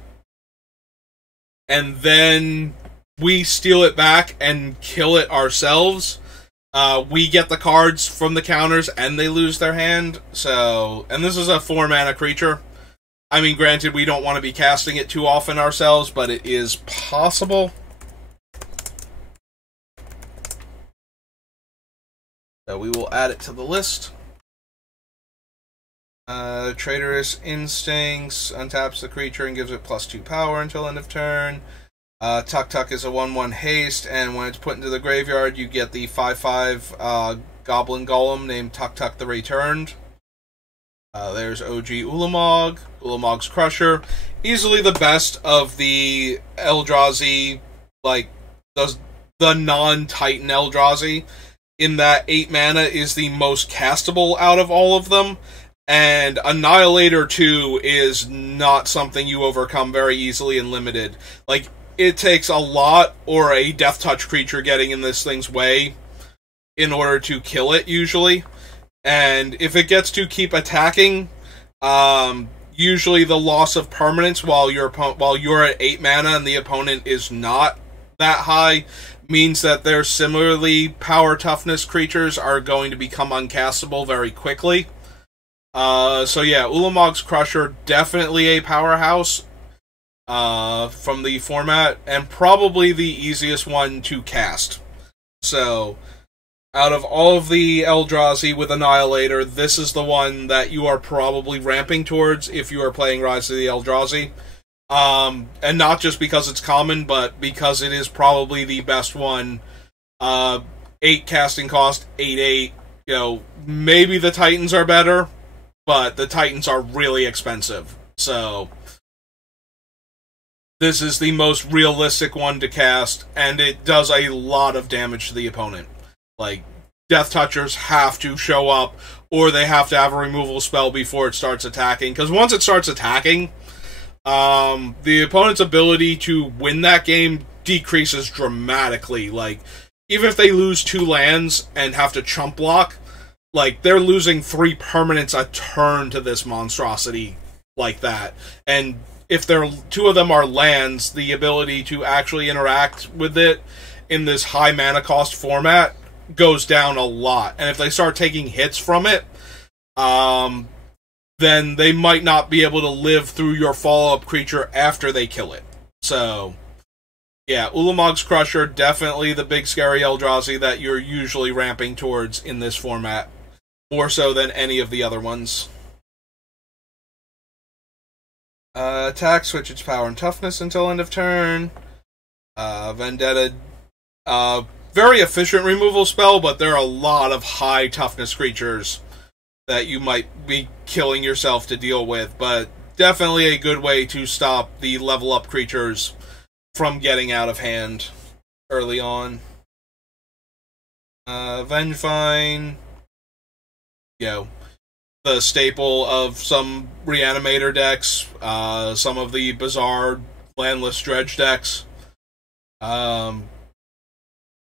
and then we steal it back and kill it ourselves, we get the cards from the counters and they lose their hand. So, and this is a 4-mana creature. I mean, granted, we don't want to be casting it too often ourselves, but it is possible. So we will add it to the list. Traitorous Instincts untaps the creature and gives it +2 power until end of turn. Tuk Tuk is a 1/1 haste, and when it's put into the graveyard, you get the 5/5 Goblin Golem named Tuk Tuk the Returned. There's OG Ulamog, Ulamog's Crusher. Easily the best of the Eldrazi, like, the non-Titan Eldrazi, in that 8 mana is the most castable out of all of them. And Annihilator 2 is not something you overcome very easily and limited. Like, it takes a lot, or a Death Touch creature getting in this thing's way, in order to kill it, usually. And if it gets to keep attacking, usually the loss of permanence while you're at 8 mana and the opponent is not that high, means that their similarly power toughness creatures are going to become uncastable very quickly. So yeah, Ulamog's Crusher, definitely a powerhouse from the format, and probably the easiest one to cast. So, out of all of the Eldrazi with Annihilator, this is the one that you are probably ramping towards if you are playing Rise of the Eldrazi. And not just because it's common, but because it is probably the best one. 8 casting cost, 8/8. You know, maybe the Titans are better, but the Titans are really expensive. So, this is the most realistic one to cast, and it does a lot of damage to the opponent. Like, Death Touchers have to show up, or they have to have a removal spell before it starts attacking. Because once it starts attacking, the opponent's ability to win that game decreases dramatically. Like, even if they lose 2 lands and have to chump block, like, they're losing 3 permanents a turn to this monstrosity like that. And if 2 of them are lands, the ability to actually interact with it in this high mana cost format goes down a lot. And if they start taking hits from it, then they might not be able to live through your follow-up creature after they kill it. So, yeah, Ulamog's Crusher, definitely the big scary Eldrazi that you're usually ramping towards in this format. More so than any of the other ones. Attack, switch its power and toughness until end of turn. Vendetta, very efficient removal spell, but there are a lot of high toughness creatures that you might be killing yourself to deal with, but definitely a good way to stop the level up creatures from getting out of hand early on. Vengevine, you know, the staple of some Reanimator decks, some of the bizarre landless dredge decks.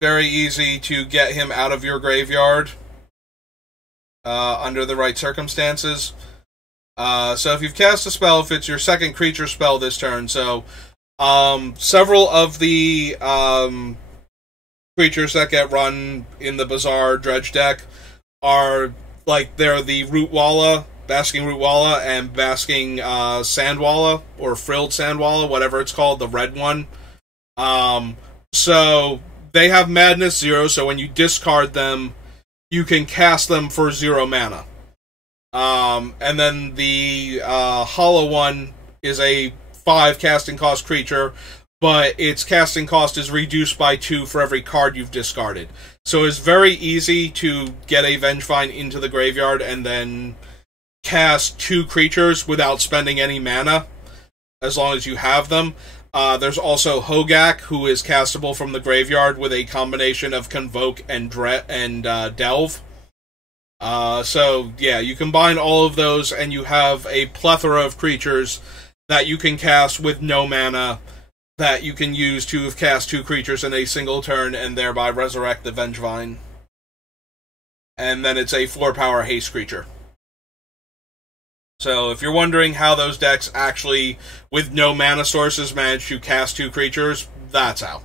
Very easy to get him out of your graveyard under the right circumstances. So if you've cast a spell, if it's your second creature spell this turn, so several of the creatures that get run in the bizarre dredge deck are, like, they're the Rootwalla, Basking Rootwalla, and Basking Sandwalla, or Frilled Sandwalla, whatever it's called, the red one. So they have Madness 0, so when you discard them, you can cast them for 0 mana. And then the Hollow one is a 5 casting cost creature, but its casting cost is reduced by 2 for every card you've discarded. So it's very easy to get a Vengevine into the graveyard and then cast 2 creatures without spending any mana, as long as you have them. There's also Hogak, who is castable from the graveyard with a combination of Convoke and Delve. So, yeah, you combine all of those, and you have a plethora of creatures that you can cast with no mana that you can use to cast 2 creatures in a single turn and thereby resurrect the Vengevine. And then it's a 4-power haste creature. So if you're wondering how those decks actually, with no mana sources, manage to cast 2 creatures, that's how.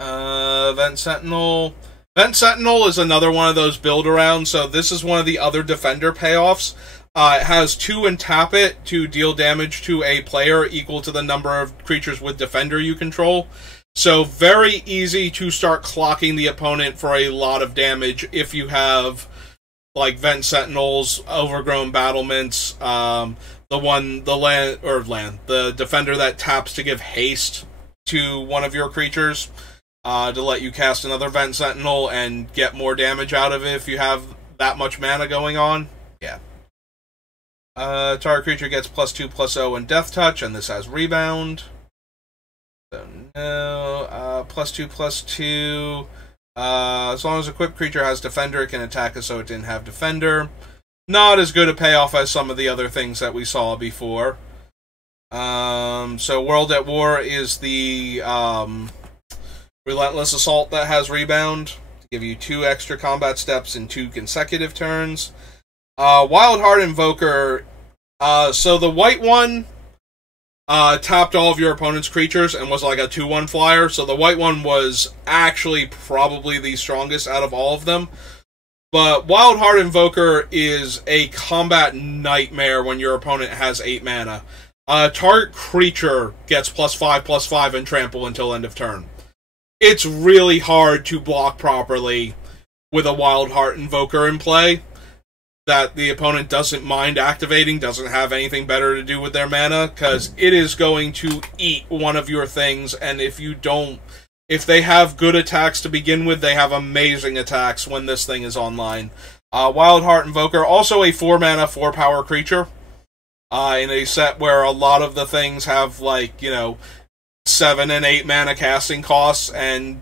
Vent Sentinel. Vent Sentinel is another one of those build-arounds, so this is one of the other Defender payoffs. It has 2 and tap it to deal damage to a player equal to the number of creatures with Defender you control. So very easy to start clocking the opponent for a lot of damage if you have, like, Vent Sentinels, Overgrown Battlements, the Defender that taps to give haste to one of your creatures, to let you cast another Vent Sentinel and get more damage out of it if you have that much mana going on. Yeah. Target creature gets +2/+0 and Death Touch, and this has Rebound. So no, +2/+2. As long as equipped creature has Defender, it can attack us, so it didn't have Defender. Not as good a payoff as some of the other things that we saw before. So World at War is the Relentless Assault that has Rebound, to give you 2 extra combat steps in 2 consecutive turns. Wildheart Invoker, so the white one tapped all of your opponent's creatures and was like a 2/1 flyer, so the white one was actually probably the strongest out of all of them. But Wildheart Invoker is a combat nightmare when your opponent has 8 mana. Target creature gets +5/+5 and trample until end of turn. it's really hard to block properly with a Wild Heart Invoker in play that the opponent doesn't mind activating, doesn't have anything better to do with their mana, because it is going to eat one of your things, and if they have good attacks to begin with, they have amazing attacks when this thing is online. Wild Heart Invoker, also a 4-mana, 4-power creature, in a set where a lot of the things have, 7 and 8 mana casting costs, and,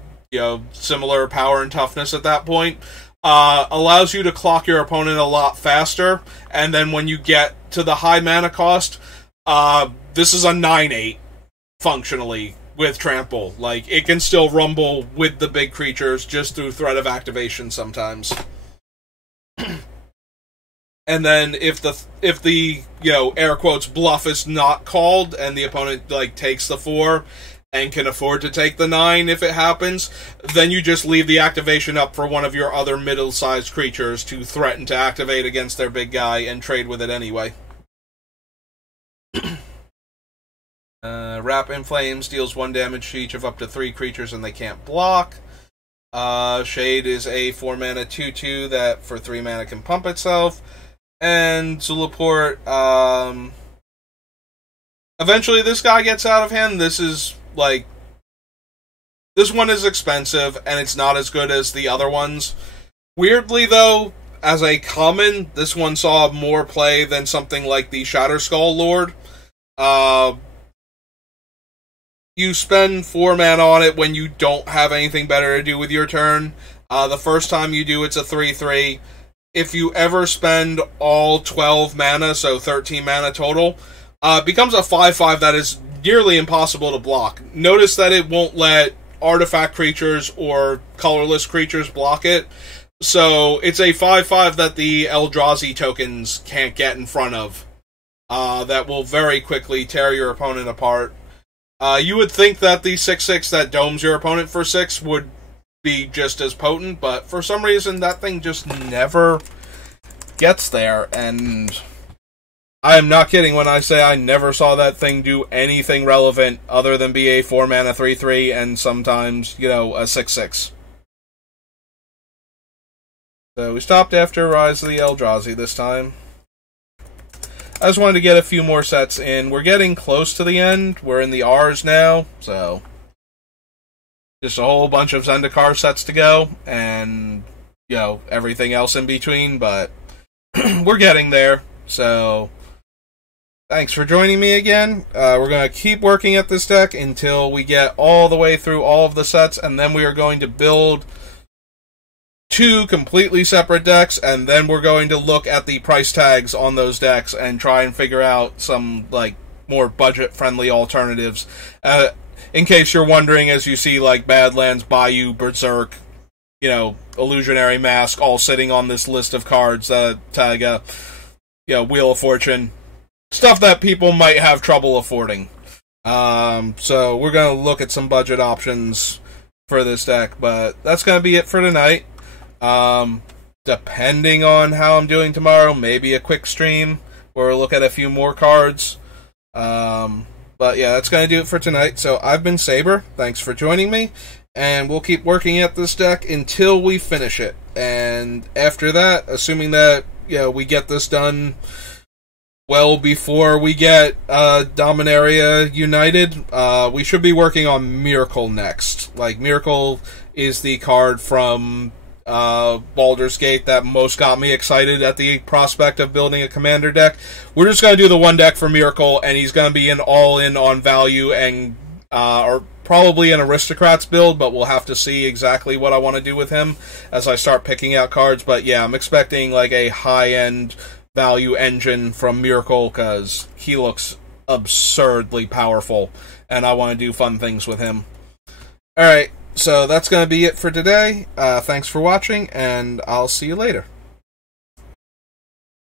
similar power and toughness at that point. Allows you to clock your opponent a lot faster, and then when you get to the high mana cost, this is a 9/8, functionally, with Trample. It can still rumble with the big creatures just through threat of activation sometimes. And then if the air quotes bluff is not called and the opponent takes the 4 and can afford to take the 9 if it happens, then you just leave the activation up for one of your other middle-sized creatures to threaten to activate against their big guy and trade with it anyway. Wrap in Flames deals 1 damage to each of up to 3 creatures and they can't block. Shade is a 4-mana 2/2 that for 3 mana can pump itself. And Zulaport, eventually this guy gets out of hand. This is, this one is expensive, and it's not as good as the other ones. Weirdly, though, as a common, this one saw more play than something like the Shatterskull Lord. You spend 4 mana on it when you don't have anything better to do with your turn. The first time you do, it's a 3/3. If you ever spend all 12 mana, so 13 mana total, it becomes a 5/5 that is nearly impossible to block. Notice that it won't let artifact creatures or colorless creatures block it. So it's a 5/5 that the Eldrazi tokens can't get in front of. That will very quickly tear your opponent apart. You would think that the 6/6 that domes your opponent for 6 would be just as potent, but for some reason that thing just never gets there, and I am not kidding when I say I never saw that thing do anything relevant other than be a 4-mana 3/3 and sometimes, a 6/6. So we stopped after Rise of the Eldrazi this time. I just wanted to get a few more sets in. We're getting close to the end. We're in the R's now, so just a whole bunch of Zendikar sets to go, and, everything else in between, but we're getting there, so thanks for joining me again. We're going to keep working at this deck until we get all the way through all of the sets, and then we are going to build 2 completely separate decks, and then we're going to look at the price tags on those decks and try and figure out some, more budget-friendly alternatives. In case you're wondering, as you see, Badlands, Bayou, Berserk, Illusionary Mask, all sitting on this list of cards that tag, Wheel of Fortune, stuff that people might have trouble affording. So we're going to look at some budget options for this deck, but that's going to be it for tonight. Depending on how I'm doing tomorrow, maybe a quick stream where we'll look at a few more cards. But yeah, that's going to do it for tonight. So I've been Saber. Thanks for joining me. And we'll keep working at this deck until we finish it. And after that, assuming that we get this done well before we get Dominaria United, we should be working on Miracle next. Miracle is the card from Baldur's Gate that most got me excited at the prospect of building a commander deck. We're just going to do the 1 deck for Miracle, and he's going to be an all-in on value and or probably an Aristocrats build, but we'll have to see exactly what I want to do with him as I start picking out cards. But yeah, I'm expecting a high-end value engine from Miracle because he looks absurdly powerful, and I want to do fun things with him. Alright. So that's going to be it for today. Thanks for watching, and I'll see you later.